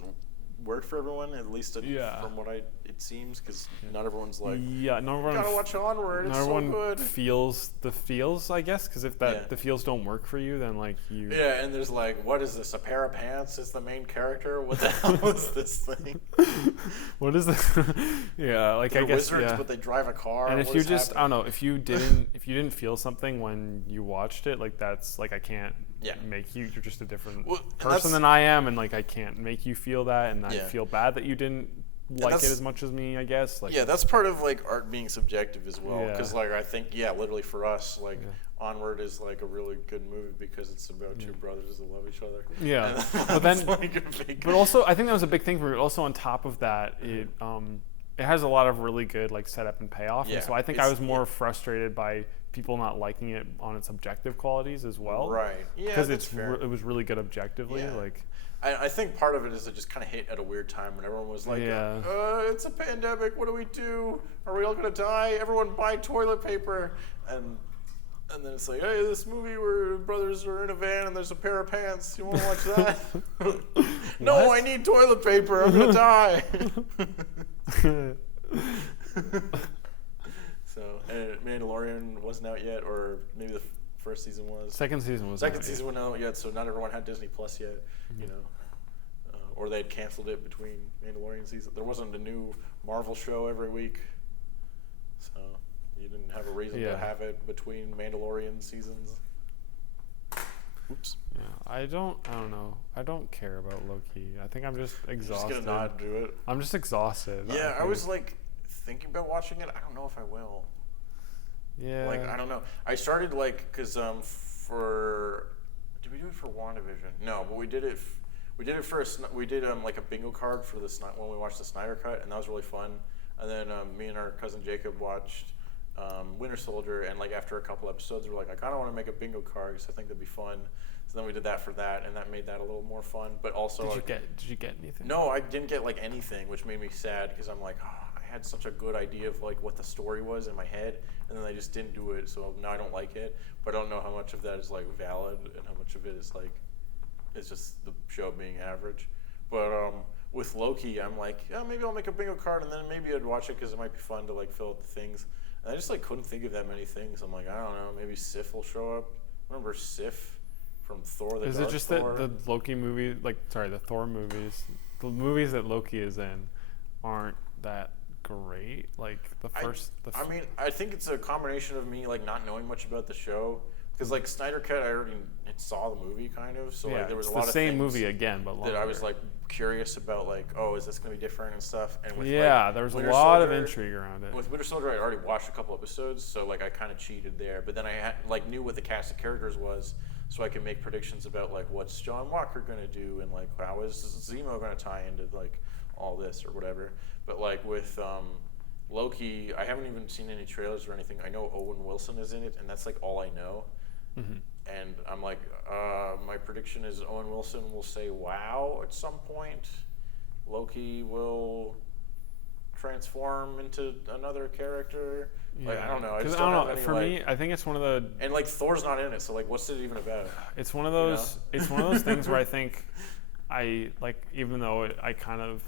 work for everyone, at least from what it seems, because not everyone's like, not everyone gotta watch Onward. It's so good. Feels the feels, I guess, because if the feels don't work for you, then like you. Yeah, and there's like, what is this? A pair of pants is the main character? What the hell is this thing? What is this? Yeah, like They're I guess wizards, but they drive a car. And if you just, happening? I don't know, if you didn't feel something when you watched it, like that's like I can't. Make you. You're just a different person than I am, and like I can't make you feel that, and I feel bad that you didn't like it as much as me. I guess. Like, that's part of like art being subjective as well, because like I think literally for us like Onward is like a really good movie because it's about two brothers that love each other. Yeah, but then, but also I think that was a big thing for me. Also on top of that, it has a lot of really good like setup and payoff, and so I think I was more frustrated by people not liking it on its objective qualities as well. Right. Yeah. Because it was really good objectively. Yeah. Like, I think part of it is it just kind of hit at a weird time when everyone was like, it's a pandemic. What do we do? Are we all gonna die? Everyone buy toilet paper. And then it's like, hey, this movie where brothers are in a van and there's a pair of pants. You want to watch that? No, I need toilet paper. I'm gonna die. So, and Mandalorian wasn't out yet, or maybe the first season was. Second season wasn't out yet, so not everyone had Disney Plus yet, you know. Or they had canceled it between Mandalorian season. There wasn't a new Marvel show every week, so you didn't have a reason to have it between Mandalorian seasons. Oops. Yeah, I don't know. I don't care about Loki. I think I'm just exhausted. Just gonna not do it. I'm just exhausted. Yeah, I was like thinking about watching it. I don't know if I will. Yeah. Like, I don't know. I started like, cause did we do it for WandaVision? No, but we did it for we did like a bingo card for when we watched the Snyder Cut, and that was really fun. And then me and our cousin Jacob watched Winter Soldier, and like after a couple episodes, we were like, I kind of want to make a bingo card because I think that'd be fun. So then we did that for that, and that made that a little more fun. But also, did you get anything? No, I didn't get like anything, which made me sad because I'm like, I had such a good idea of like what the story was in my head, and then I just didn't do it. So now I don't like it. But I don't know how much of that is like valid and how much of it is like it's just the show being average. But with Loki, I'm like, maybe I'll make a bingo card, and then maybe I'd watch it because it might be fun to like fill out the things. And I just like couldn't think of that many things. I'm like, I don't know, maybe Sif will show up. Remember Sif from Thor? Is it just that the Loki movie, the Thor movies, the movies that Loki is in, aren't that great? Like I mean, I think it's a combination of me like not knowing much about the show. Because like Snyder Cut, I already saw the movie kind of, so like there was a lot of things. The same movie again, but longer. That I was like curious about, like, is this going to be different and stuff. And with there was a lot of intrigue around it. With Winter Soldier, I already watched a couple episodes, so like I kind of cheated there. But then I knew what the cast of characters was, so I could make predictions about like what's John Walker going to do and like how is Zemo going to tie into like all this or whatever. But like with Loki, I haven't even seen any trailers or anything. I know Owen Wilson is in it, and that's like all I know. Mm-hmm. And I'm like, my prediction is Owen Wilson will say "wow" at some point. Loki will transform into another character. Yeah. Like I don't know. I don't know. For me, I think it's one of the and like Thor's not in it, so like, what's it even about? It's one of those. You know? It's one of those things where I think I like, even though I kind of.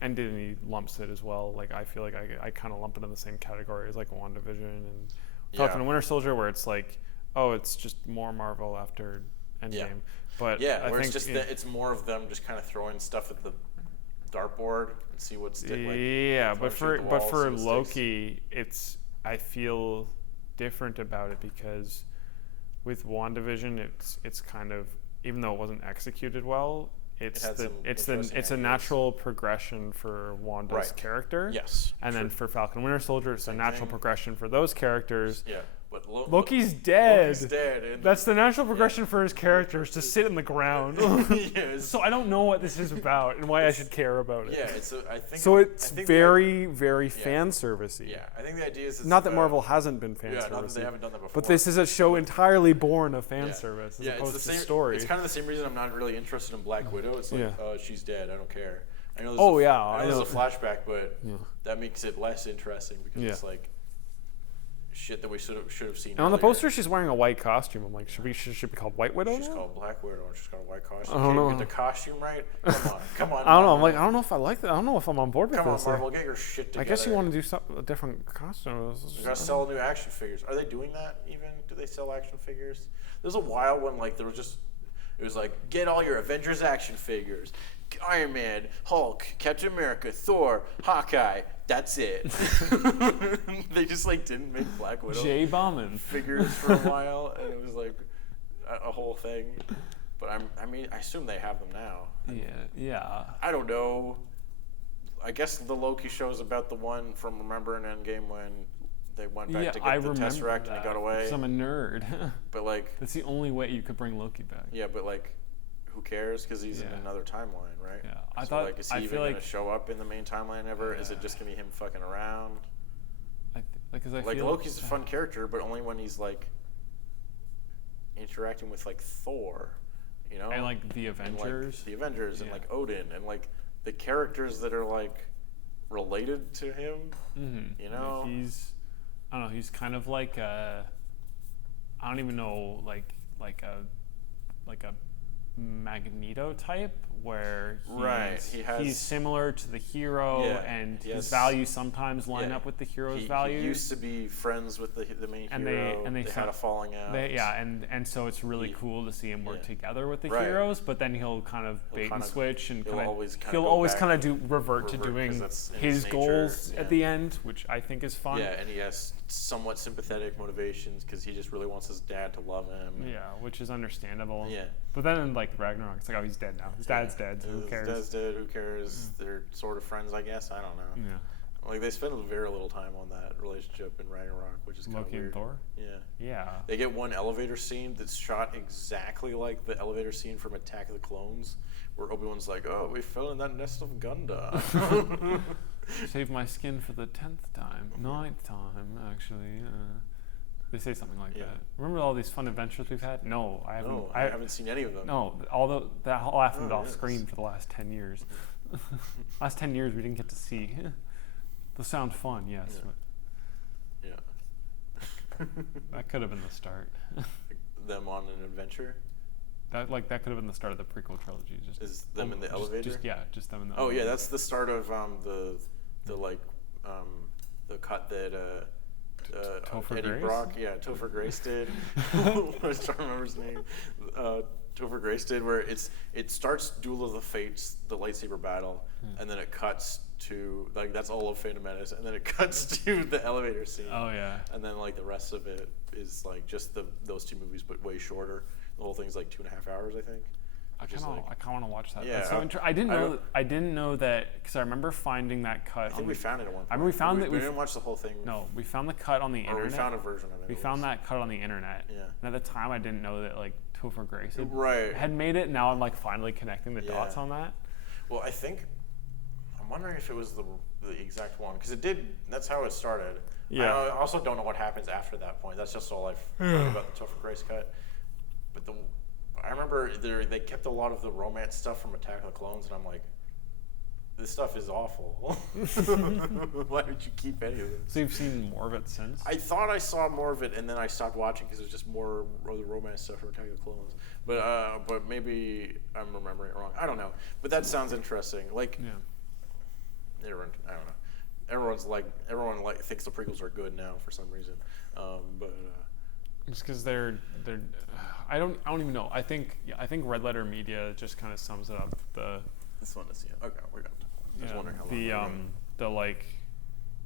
And Disney lumps it as well. Like I feel like I kind of lump it in the same category as like WandaVision and Falcon and Winter Soldier, where it's like, it's just more Marvel after Endgame. Yeah. But I think it's just it's more of them just kind of throwing stuff at the dartboard and see what sticks. But for Loki, I feel different about it because with WandaVision, it's kind of, even though it wasn't executed well. It's a natural progression for Wanda's character. Yes. And then for Falcon Winter Soldier, it's a natural progression for those characters. Yeah. But Loki's dead. Loki's dead. That's the natural progression for his characters, to sit in the ground. So I don't know what this is about and why I should care about it. Yeah, it's very, very fan servicey. Yeah, I think the idea is not that Marvel hasn't been fan servicey. Not that they haven't done that before. But this is a show entirely born of fan service as opposed to story. It's kind of the same reason I'm not really interested in Black Widow. It's like, she's dead. I don't care. I know there's a flashback, but that makes it less interesting because it's like shit that we should have seen. And on the poster, she's wearing a white costume. I'm like, should be called White Widow? She's called Black Widow. She's got a white costume. I don't know. Get the costume right. Come on. I don't know. I'm like, I don't know if I like that. I don't know if I'm on board with this. Come on, Marvel, get your shit together. I guess you want to do a different costume. You gotta sell new action figures. Are they doing that even? Do they sell action figures? There's a while when like it was like, get all your Avengers action figures. Iron Man, Hulk, Captain America, Thor, Hawkeye. That's it. They just like didn't make Black Widow Jay Bauman figures for a while, and it was like a whole thing. But I assume they have them now. Yeah. I don't know. I guess the Loki show is about the one from Remember in Endgame when they went back to get the Tesseract and he got away. Because I'm a nerd. But like, that's the only way you could bring Loki back. Yeah, but like, who cares? Because he's in another timeline, right? Yeah, so like, is he even gonna show up in the main timeline ever? Is it just gonna be him fucking around? I feel Loki's a fun character, but only when he's like interacting with like Thor, you know, and like the Avengers, and like Odin, and like the characters that are like related to him. Mm-hmm. You know, I don't know. He's kind of like I don't even know, like a Magneto type, where he's similar to the hero, and his values sometimes line up with the hero's values. He used to be friends with the main hero, and they had a falling out. And so it's really cool to see him work together with the heroes, but then he'll kind of bait and switch, and he'll always kind of revert to doing his goals at the end, which I think is fun. Yeah, and he has somewhat sympathetic motivations because he just really wants his dad to love him. Yeah, which is understandable. Yeah. But then in like Ragnarok, it's like, oh, he's dead now. His dad's dead. So who cares? His dad's dead. Who cares? They're sort of friends, I guess. I don't know. Yeah. Like they spend very little time on that relationship in Ragnarok, which is kind of weird. Loki and Thor. Yeah. Yeah. They get one elevator scene that's shot exactly like the elevator scene from Attack of the Clones, where Obi-Wan's like, "Oh, we fell in that nest of Gundam." Save my skin for the 10th time, 9th time, actually. They say something like that. Remember all these fun adventures we've had? No, I haven't. No, I haven't seen any of them. No, that all happened off screen for the last 10 years. Last 10 years we didn't get to see. Those sound fun, yes. Yeah. That could have been the start. Them on an adventure? That could have been the start of the prequel trilogy. Is them in the elevator? Just them in the elevator. Oh yeah, that's the start of the cut that Eddie Grace? Brock, Topher Grace did. I was trying to remember his name. Topher Grace did, where it starts Duel of the Fates, the lightsaber battle, and then it cuts to like that's all of Phantom Menace, and then it cuts to the elevator scene. Oh yeah. And then like the rest of it is like just those two movies, but way shorter. The whole thing's like 2.5 hours, I think. I kind of want to watch that. Yeah, that's so I didn't know that because I remember finding that cut. I think we found it at one point. I mean, we didn't watch the whole thing. No, we found the cut on the internet. We found a version of it. We found that cut on the internet. Yeah. And at the time, I didn't know that like Topher Grace had made it. Now I'm like finally connecting the dots on that. Well, I'm wondering if it was the exact one because it did. That's how it started. Yeah. I also don't know what happens after that point. That's just all I've heard about the Topher Grace cut. But I remember they kept a lot of the romance stuff from Attack of the Clones, and I'm like, this stuff is awful. Why did you keep any of it? So you've seen more of it since? I thought I saw more of it, and then I stopped watching because it was just more of the romance stuff from Attack of the Clones. But maybe I'm remembering it wrong. I don't know. But that sounds interesting. Like, I don't know. Everyone thinks the prequels are good now for some reason. Just because they're I don't even know. I think Red Letter Media just kind of sums it up. This one is okay. We're done. I was wondering how long.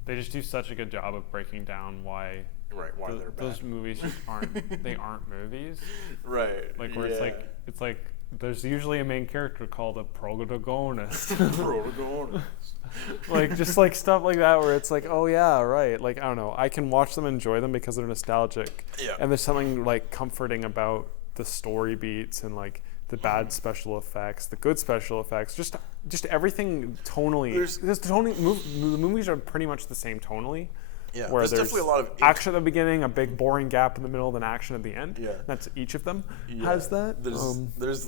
They just do such a good job of breaking down why they're bad. Those movies just aren't movies. Right. Like where it's like there's usually a main character called a protagonist. Like just like stuff like that where it's like, oh yeah, right. Like I don't know. I can watch them and enjoy them because they're nostalgic. Yeah. And there's something like comforting about the story beats and like the bad special effects, the good special effects, just everything tonally. The movies are pretty much the same tonally. Yeah, where there's definitely a lot of action at the beginning, a big boring gap in the middle, then action at the end. Yeah, that's each of them has that. There's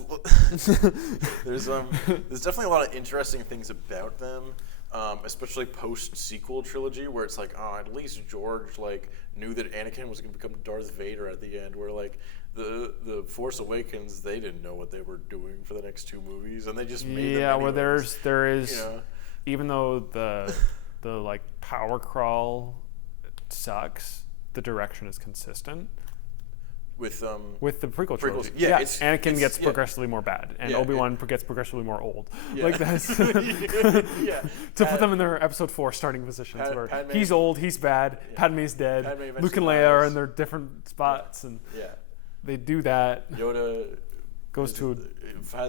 definitely a lot of interesting things about them. especially post-sequel trilogy, where it's like, oh, at least George like knew that Anakin was going to become Darth Vader at the end. Where like the Force Awakens, they didn't know what they were doing for the next 2 movies, and they just made them anyways. Where there is, even though the like power crawl sucks, the direction is consistent. With the prequel trilogy, Anakin gets progressively more bad, and Obi-Wan gets progressively more old. Like that's to put them in their Episode 4 starting positions, where he's old, he's bad, Padme's dead, Luke and Leia are in their different spots, and they do that. Yoda has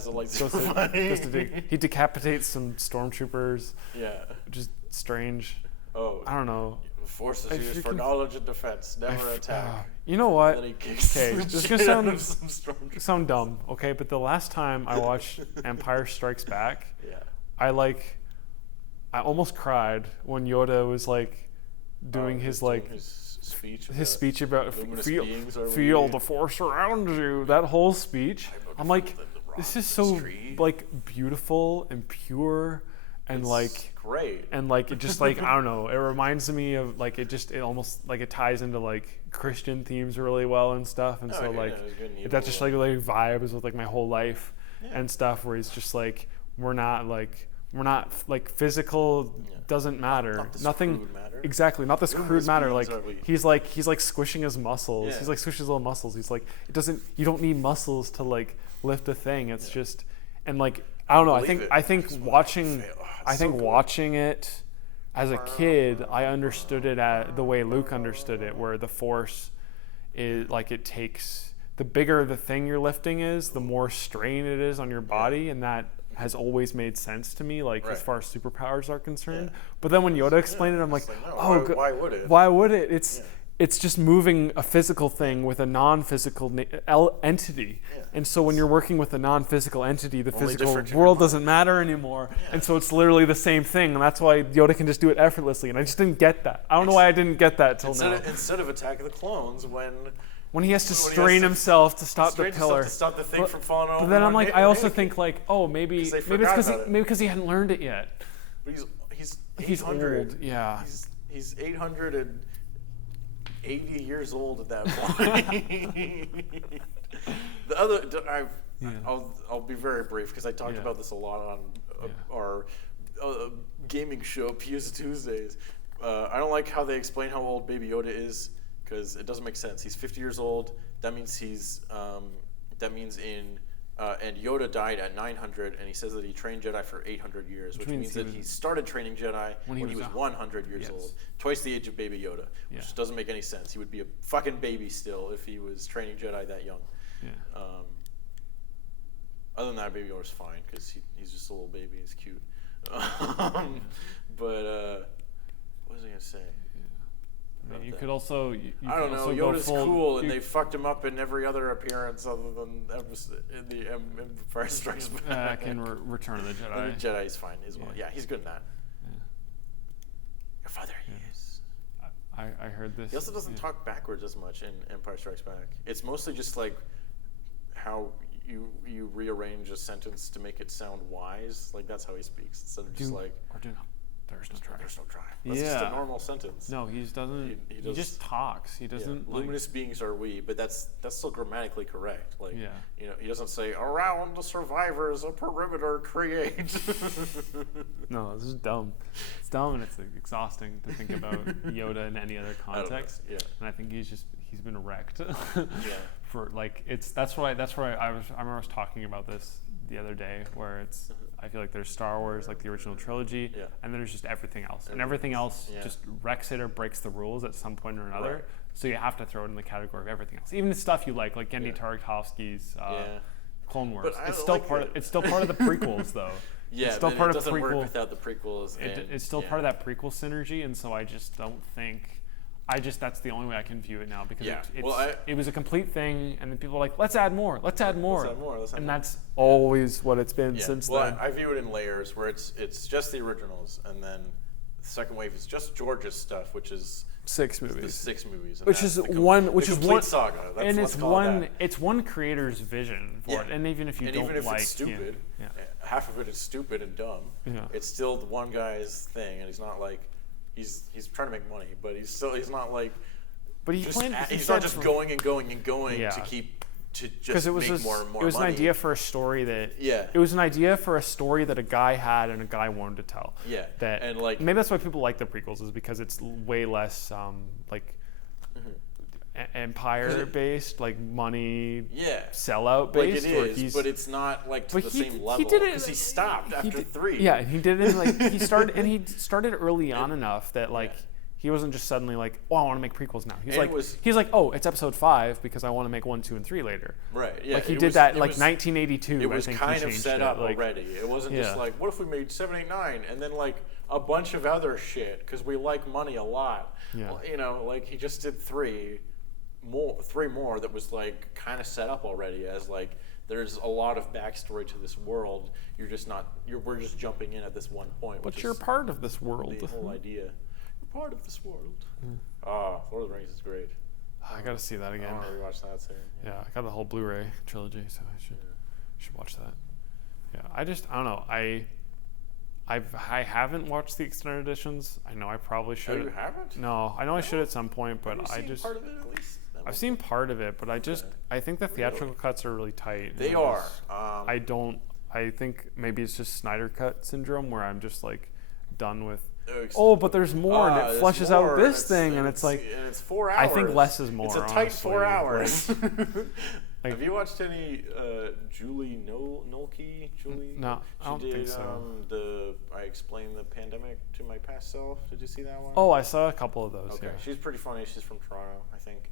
a lightsaber. He decapitates some stormtroopers. Yeah, which is strange. Oh, I don't know. Force is used for knowledge and defense, never attack. You know what? Okay, this is gonna sound dumb, okay? But the last time I watched Empire Strikes Back, I almost cried when Yoda was like doing his speech about feel the Force around you. That whole speech, I'm like, this is so like beautiful and pure. And it's like great, and like it just like I don't know. It reminds me of like it almost like it ties into like Christian themes really well and stuff. And that just like vibes with like my whole life and stuff. Where he's just like we're not physical doesn't matter. Not this Nothing crude matter. Exactly. Not this crude matter. Like he's like squishing his muscles. Yeah. He's like squishing his little muscles. He's like you don't need muscles to like lift a thing. It's just and like. I don't know. I think watching it as a kid, I understood it the way Luke understood it, where the Force is like it takes the bigger the thing you're lifting is, the more strain it is on your body, and that has always made sense to me, like as far as superpowers are concerned. But then when Yoda explained it, I'm like, why would it? Why would it? It's just moving a physical thing with a non-physical entity. Yeah. And so when you're working with a non-physical entity, the physical world doesn't matter anymore. Yeah. And so it's literally the same thing. And that's why Yoda can just do it effortlessly. And I just didn't get that. I don't know why I didn't get that till now. Instead of Attack of the Clones, when he has to strain himself to stop the pillar. To stop the thing from falling over. But then I'm like, I also think like, oh, maybe it's because he hadn't learned it yet. But he's old. Yeah. He's 880 years old at that point. I'll be very brief because I talked about this a lot on our gaming show, PS Tuesdays. I don't like how they explain how old Baby Yoda is because it doesn't make sense. He's 50 years old. That means and Yoda died at 900, and he says that he trained Jedi for 800 years, which means that he started training Jedi when he was 100 years old, twice the age of Baby Yoda, which just doesn't make any sense. He would be a fucking baby still if he was training Jedi that young. Yeah. Other than that, Baby Yoda's fine because he's just a little baby. He's cute. But what was I gonna say? You could also. I don't know. Yoda's cool, and they fucked him up in every other appearance other than in the Empire Strikes Back. In Return of the Jedi. The Jedi's fine as well. Yeah, he's good in that. Yeah. Your father, he is. I heard this. He also doesn't talk backwards as much in Empire Strikes Back. It's mostly just like how you rearrange a sentence to make it sound wise. Like that's how he speaks instead of just like. There's no try. There's no try. That's just a normal sentence. No, he doesn't. He just talks. He doesn't. Luminous beings are we, but that's still grammatically correct. Like, he doesn't say around the survivors a perimeter create. No, this is dumb. It's dumb and it's exhausting to think about Yoda in any other context. Yeah. And I think he's been wrecked. For like that's why I remember talking about this the other day where it's. I feel like there's Star Wars, like the original trilogy, and then there's just everything else. And everything else just wrecks it or breaks the rules at some point or another. Right. So you have to throw it in the category of everything else. Even the stuff you like Genndy Tartakovsky's Clone Wars. It's still part of the prequels, though. Yeah, it's still part it doesn't work without the prequels. It's still part of that prequel synergy, and so I just don't think... that's the only way I can view it now because it was a complete thing, and then people are like, let's add more. And that's always what it's been since then. Well, I view it in layers where it's just the originals, and then the second wave is just George's stuff, which is 6 movies. The 6 movies. Which is one saga. And it's one creator's vision for it. And even if you don't like, it's stupid, half of it is stupid and dumb. Yeah. It's still the one guy's thing, and he's not like he's trying to make money, but he's not like. But he's not just going and going and going to keep. To just make more and more money. It was an idea for a story that. Yeah. It was an idea for a story that a guy had and a guy wanted to tell. Yeah. And like maybe that's why people like the prequels, is because it's way less empire based, like money. Yeah. Sellout based. Like it is, but it's not like to the same level. He did it because he stopped after 3. Yeah, he did it like he started early on enough that like. Yeah. He wasn't just suddenly like, oh, I want to make prequels now. He's like, oh, it's episode 5 because I want to make 1, 2, and 3 later. Right. Yeah. Like he did that like 1982. It was kind of set up already. It wasn't just like, what if we made 7, 8, 9, and then like a bunch of other shit because we like money a lot. Yeah. Well, you know, like he just did 3 more that was like kind of set up already as like there's a lot of backstory to this world. We're just jumping in at this one point. But you're part of this world. The whole idea. Part of this world. Lord of the Rings is great. I gotta see that again. I want to rewatch that soon. Yeah, I got the whole Blu-ray trilogy, so I should watch that. Yeah, I don't know. I haven't watched the extended editions. I know I probably should. Oh, you haven't? No, I know I should at some point, but Have you seen part of it at least? I've seen part of it, but I think the theatrical cuts are really tight. They are. I think maybe it's just Snyder Cut syndrome where I'm just like done with. But there's more, and it flushes out this thing, and it's like. And it's 4 hours. I think less is more. It's a tight 4 hours. Have you watched any Julie Nolke? No, I don't think so. I Explained the Pandemic to My Past Self. Did you see that one? Oh, I saw a couple of those. Okay, yeah. She's pretty funny. She's from Toronto, I think.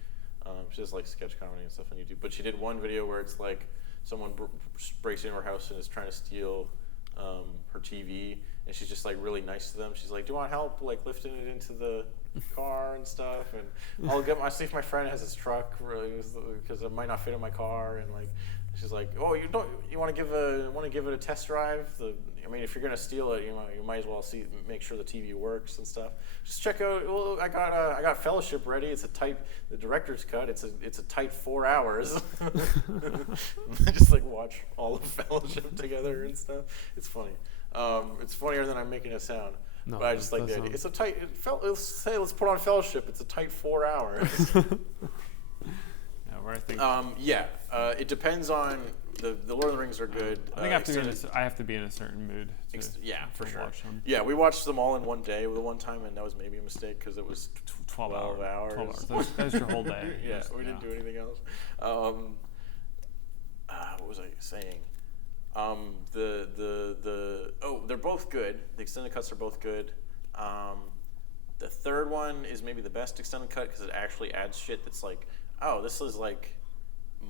She does like sketch comedy and stuff on YouTube. But she did one video where it's like someone breaks into her house and is trying to steal her TV. And she's just like really nice to them. She's like, "Do you want help like lifting it into the car and stuff?" And I'll see if my friend has his truck because it might not fit in my car. And like, she's like, "Oh, you want to give it a test drive? I mean, if you're gonna steal it, you might as well make sure the TV works and stuff. Just check out. Well, I got Fellowship ready. It's the director's cut. It's a tight 4 hours. Just like watch all of Fellowship together and stuff. It's funny. It's funnier than I'm making it sound. No, but I just like the idea. It's a tight. Let's put on Fellowship. It's a tight 4 hours. Where I think. It depends on the Lord of the Rings are good. I think I have to be in a certain mood. For sure. Watch them. Yeah, we watched them all in one day the one time, and that was maybe a mistake because it was 12 hours. 12 hours. That was your whole day. We didn't do anything else. What was I saying? They're both good. The extended cuts are both good. The third one is maybe the best extended cut because it actually adds shit that's like, oh, this is like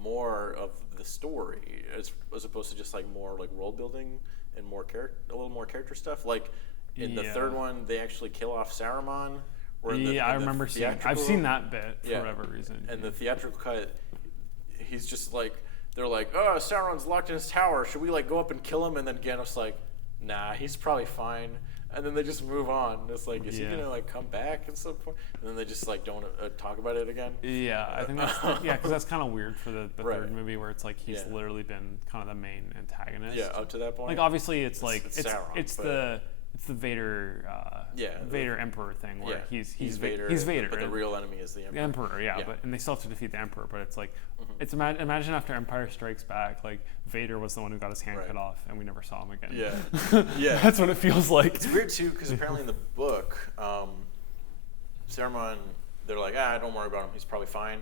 more of the story as opposed to just like more like world building and a little more character stuff. Like in the third one, they actually kill off Saruman. I remember seeing. I've seen that bit for whatever reason. And the theatrical cut, he's just like. They're like, oh, Sauron's locked in his tower. Should we like go up and kill him? And then Gandalf's like, nah, he's probably fine. And then they just move on. It's like, is he gonna like come back at some point? And then they just like don't talk about it again. Yeah, I think that's because that's kind of weird for the third movie where it's like he's literally been kind of the main antagonist. Yeah, up to that point. Like obviously it's Sauron, it's the Vader Vader Emperor thing where he's Vader. He's Vader, but the real enemy is the Emperor. The Emperor, but and they still have to defeat the Emperor. But it's like it's imagine after Empire Strikes Back, like Vader was the one who got his hand cut off, and we never saw him again. Yeah, that's what it feels like. It's weird too because apparently in the book, Saruman, they're like, don't worry about him, he's probably fine.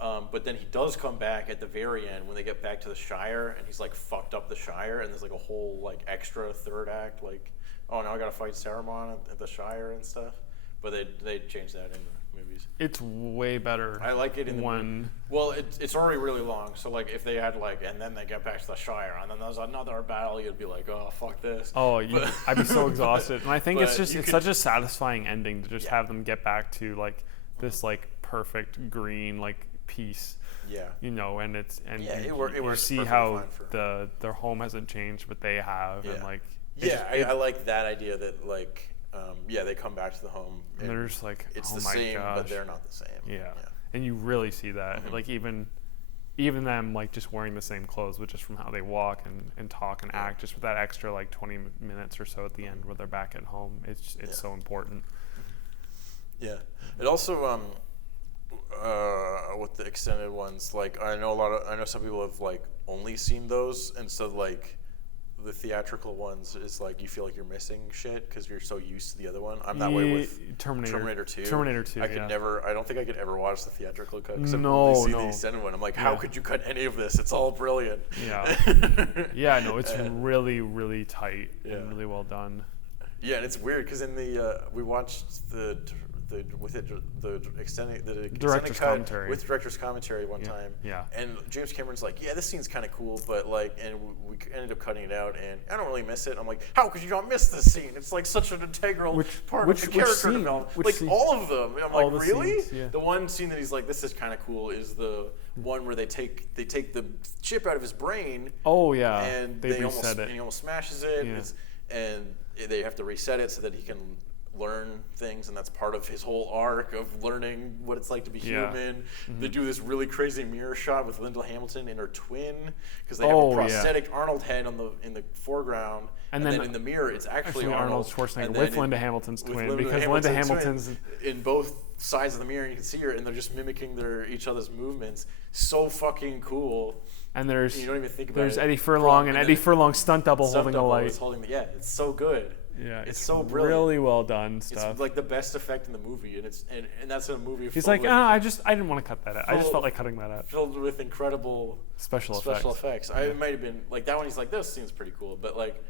But then he does come back at the very end when they get back to the Shire, and he's like fucked up the Shire, and there's like a whole like extra third act like. Oh, now I gotta fight Saruman at the Shire and stuff. But they changed that in the movies. It's way better. I like it in the well, it's already really long. So like if they had like, and then they get back to the Shire, and then there's another battle, you'd be like, oh fuck this. Oh, I'd be so exhausted. And I think it's such a satisfying ending to just have them get back to like this like perfect green like peace. Yeah. And it's it works. See how their home hasn't changed, but they have, and like. I like that idea that like they come back to the home. And they're just like, it's oh the my same, gosh. but they're not the same. Yeah. And you really see that. Like even them like just wearing the same clothes, but just from how they walk and talk and act, just with that extra like 20 minutes or so at the end where they're back at home, it's so important. Yeah. It also with the extended ones, like I know some people have like only seen those, and so like the theatrical ones is like you feel like you're missing shit because you're so used to the other one. I'm that way with Terminator 2. Terminator 2. I don't think I could ever watch the theatrical cut because I've no, only seen the extended one. I'm like, how could you cut any of this? It's all brilliant. Yeah. No, it's really, really tight and really well done. Yeah, and it's weird because in the we watched the extended director's cut commentary with director's commentary one time. Yeah. And James Cameron's like, yeah, this scene's kind of cool, but like, and we ended up cutting it out, and I don't really miss it. I'm like, how could you not miss this scene? It's like such an integral part of the character development. Like all of them. And I'm all like, really? Scenes, The one scene that he's like, this is kind of cool is the one where they take the chip out of his brain. Oh yeah. And they reset it. And he almost smashes it. Yeah. And they have to reset it so that he can learn things, and that's part of his whole arc of learning what it's like to be human. They do this really crazy mirror shot with Linda Hamilton and her twin because they have a prosthetic Arnold head in the foreground, and then in the mirror it's actually Arnold Schwarzenegger with Linda Hamilton's twin, because Linda Hamilton's in both sides of the mirror, and you can see her, and they're just mimicking each other's movements. So fucking cool. And there's you don't even think about there's Eddie Furlong and Eddie Furlong's stunt double holding a light. It's so good. Yeah, it's so brilliant. Really well done stuff. It's like the best effect in the movie, and that's a movie. He's like, I didn't want to cut that out. I just felt like cutting that out. Filled with incredible special effects. It might have been like that one. He's like, this seems pretty cool, but like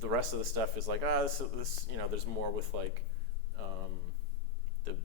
the rest of the stuff is like, this there's more with like the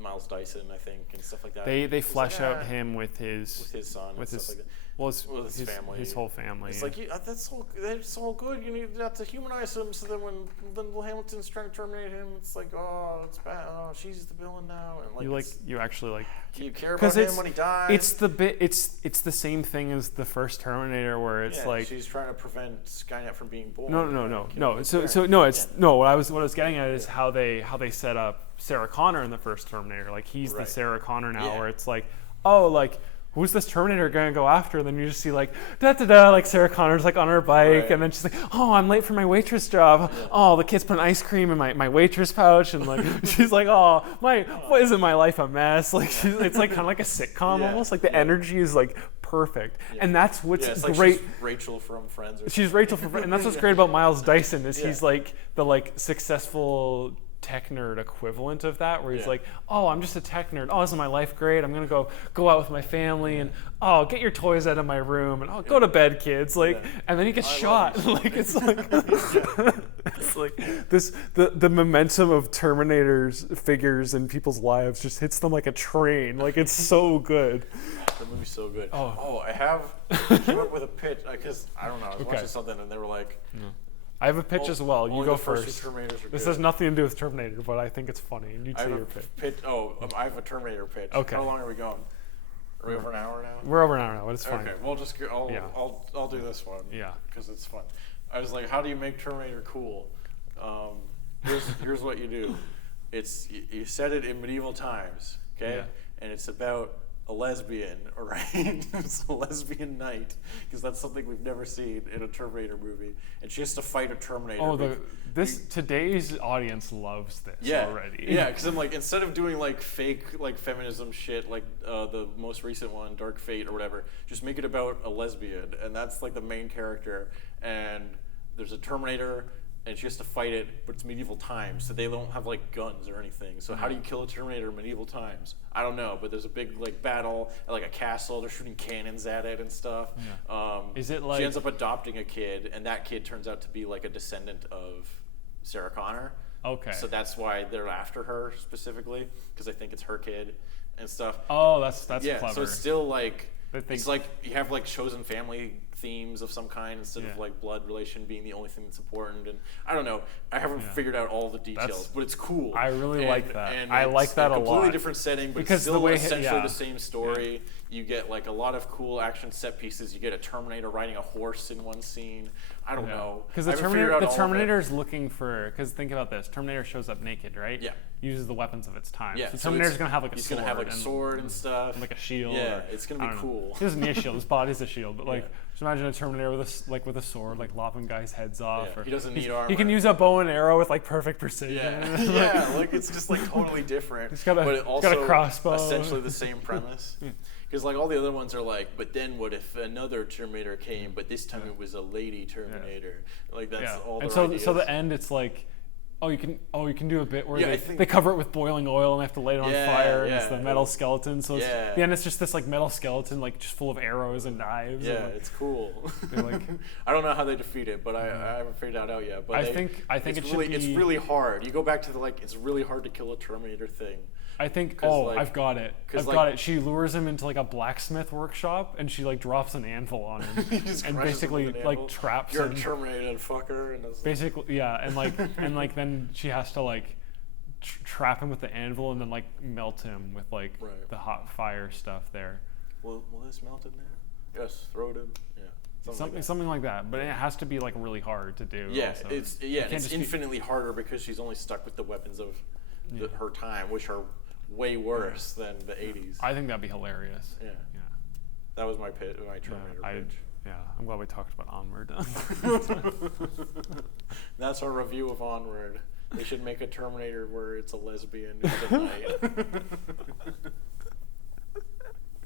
Miles Dyson, I think, and stuff like that. They flesh out him with his son, with his stuff like that. His family, his whole family. It's like that's all good. You need to humanize him, so that when Linda Hamilton's trying to terminate him, it's like, oh, it's bad. Oh, she's the villain now, and you actually you care about him when he dies. It's the same thing as the first Terminator, where it's like she's trying to prevent Skynet from being born. No. So no, it's no. What I was getting at is how they set up Sarah Connor in the first Terminator. Like he's the Sarah Connor now, where it's like, oh, like, who's this Terminator gonna go after? And then you just see like like Sarah Connor's like on her bike, and then she's like, oh, I'm late for my waitress job. Oh, the kids put ice cream in my waitress pouch, and like she's like, oh, isn't my life a mess? Like it's like kind of like a sitcom almost. Like the energy is like perfect, and that's what's great. She's Rachel from Friends. She's Rachel from Friends, and that's what's great about Miles Dyson is he's like the like successful tech nerd equivalent of that, where he's like, oh, I'm just a tech nerd. Oh, isn't my life great? I'm gonna go out with my family, and oh, get your toys out of my room, and oh, go to bed, kids. Like, and then he gets shot. Like it's like it's like the momentum of Terminator's figures in people's lives just hits them like a train. Like it's so good. The movie's so good. I came up with a pitch because I don't know. I was watching something and they were like. I have a pitch as well. You go first. This has nothing to do with Terminator, but I think it's funny. And you say your pitch. I have a Terminator pitch. Okay. How long are we going? Are we over an hour now? We're over an hour now, but it's fine. Okay, we'll just go. I'll do this one. Yeah. Because it's fun. I was like, how do you make Terminator cool? Here's what you do. You set it in medieval times, okay? Yeah. And it's about a lesbian, all right? It's a lesbian knight, because that's something we've never seen in a Terminator movie, and she has to fight a Terminator. Today's audience loves this already. Yeah, because I'm like, instead of doing like fake like feminism shit, like the most recent one, Dark Fate or whatever, just make it about a lesbian, and that's like the main character, and there's a Terminator. And she has to fight it, but it's medieval times, so they don't have like guns or anything. So how do you kill a Terminator in medieval times? I don't know, but there's a big like battle at like a castle. They're shooting cannons at it and stuff. Yeah. Is it like she ends up adopting a kid, and that kid turns out to be like a descendant of Sarah Connor. Okay. So that's why they're after her specifically, because I think it's her kid and stuff. Oh, that's clever. So it's still like it's like you have like chosen family themes of some kind instead of like blood relation being the only thing that's important. And I don't know. I haven't figured out all the details, but it's cool. I really like that. And I like that a lot. Completely different setting, but because it's still the way, essentially the same story. You get like a lot of cool action set pieces. You get a Terminator riding a horse in one scene. I don't know. Because the Terminator is looking for. Because think about this: Terminator shows up naked, right? Yeah. Uses the weapons of its time. Yeah. So Terminator's gonna have like a sword. He's gonna have like a sword and stuff. And like a shield. Yeah, it's gonna be cool. He doesn't need a shield. His body's a shield. But like, just imagine a Terminator with a sword, like lopping guys' heads off. Yeah. He doesn't need armor. He can use a bow and arrow with like perfect precision. Yeah. Like it's just like totally different. But it also got a crossbow. Essentially the same premise. Because like all the other ones are like, but then what if another Terminator came, but this time it was a lady Terminator? Like that's all. And so the end, it's like, you can do a bit where they cover it with boiling oil and they have to light it on fire. And it's the metal skeleton. So the end, it's just this like metal skeleton, like just full of arrows and knives. Yeah, and, it's cool. Like, I don't know how they defeat it, but I haven't figured that out yet. But I think it's really hard. You go back to it's really hard to kill a Terminator thing. I think I've got it. Got it. She lures him into like a blacksmith workshop and she like drops an anvil on him and basically like traps him. You're a Terminated fucker. And basically, and like then she has to like trap him with the anvil and then like melt him with like the hot fire stuff there. Will this melt in there? Yes, throw it in. Yeah. Something like that, but it has to be like really hard to do. Yeah, also. It's infinitely harder because she's only stuck with the weapons of her time, which are way worse than the 80s. I think that'd be hilarious. Yeah. That was my Terminator pitch. Yeah, I'm glad we talked about Onward. That's our review of Onward. They should make a Terminator where it's a lesbian who's a knight.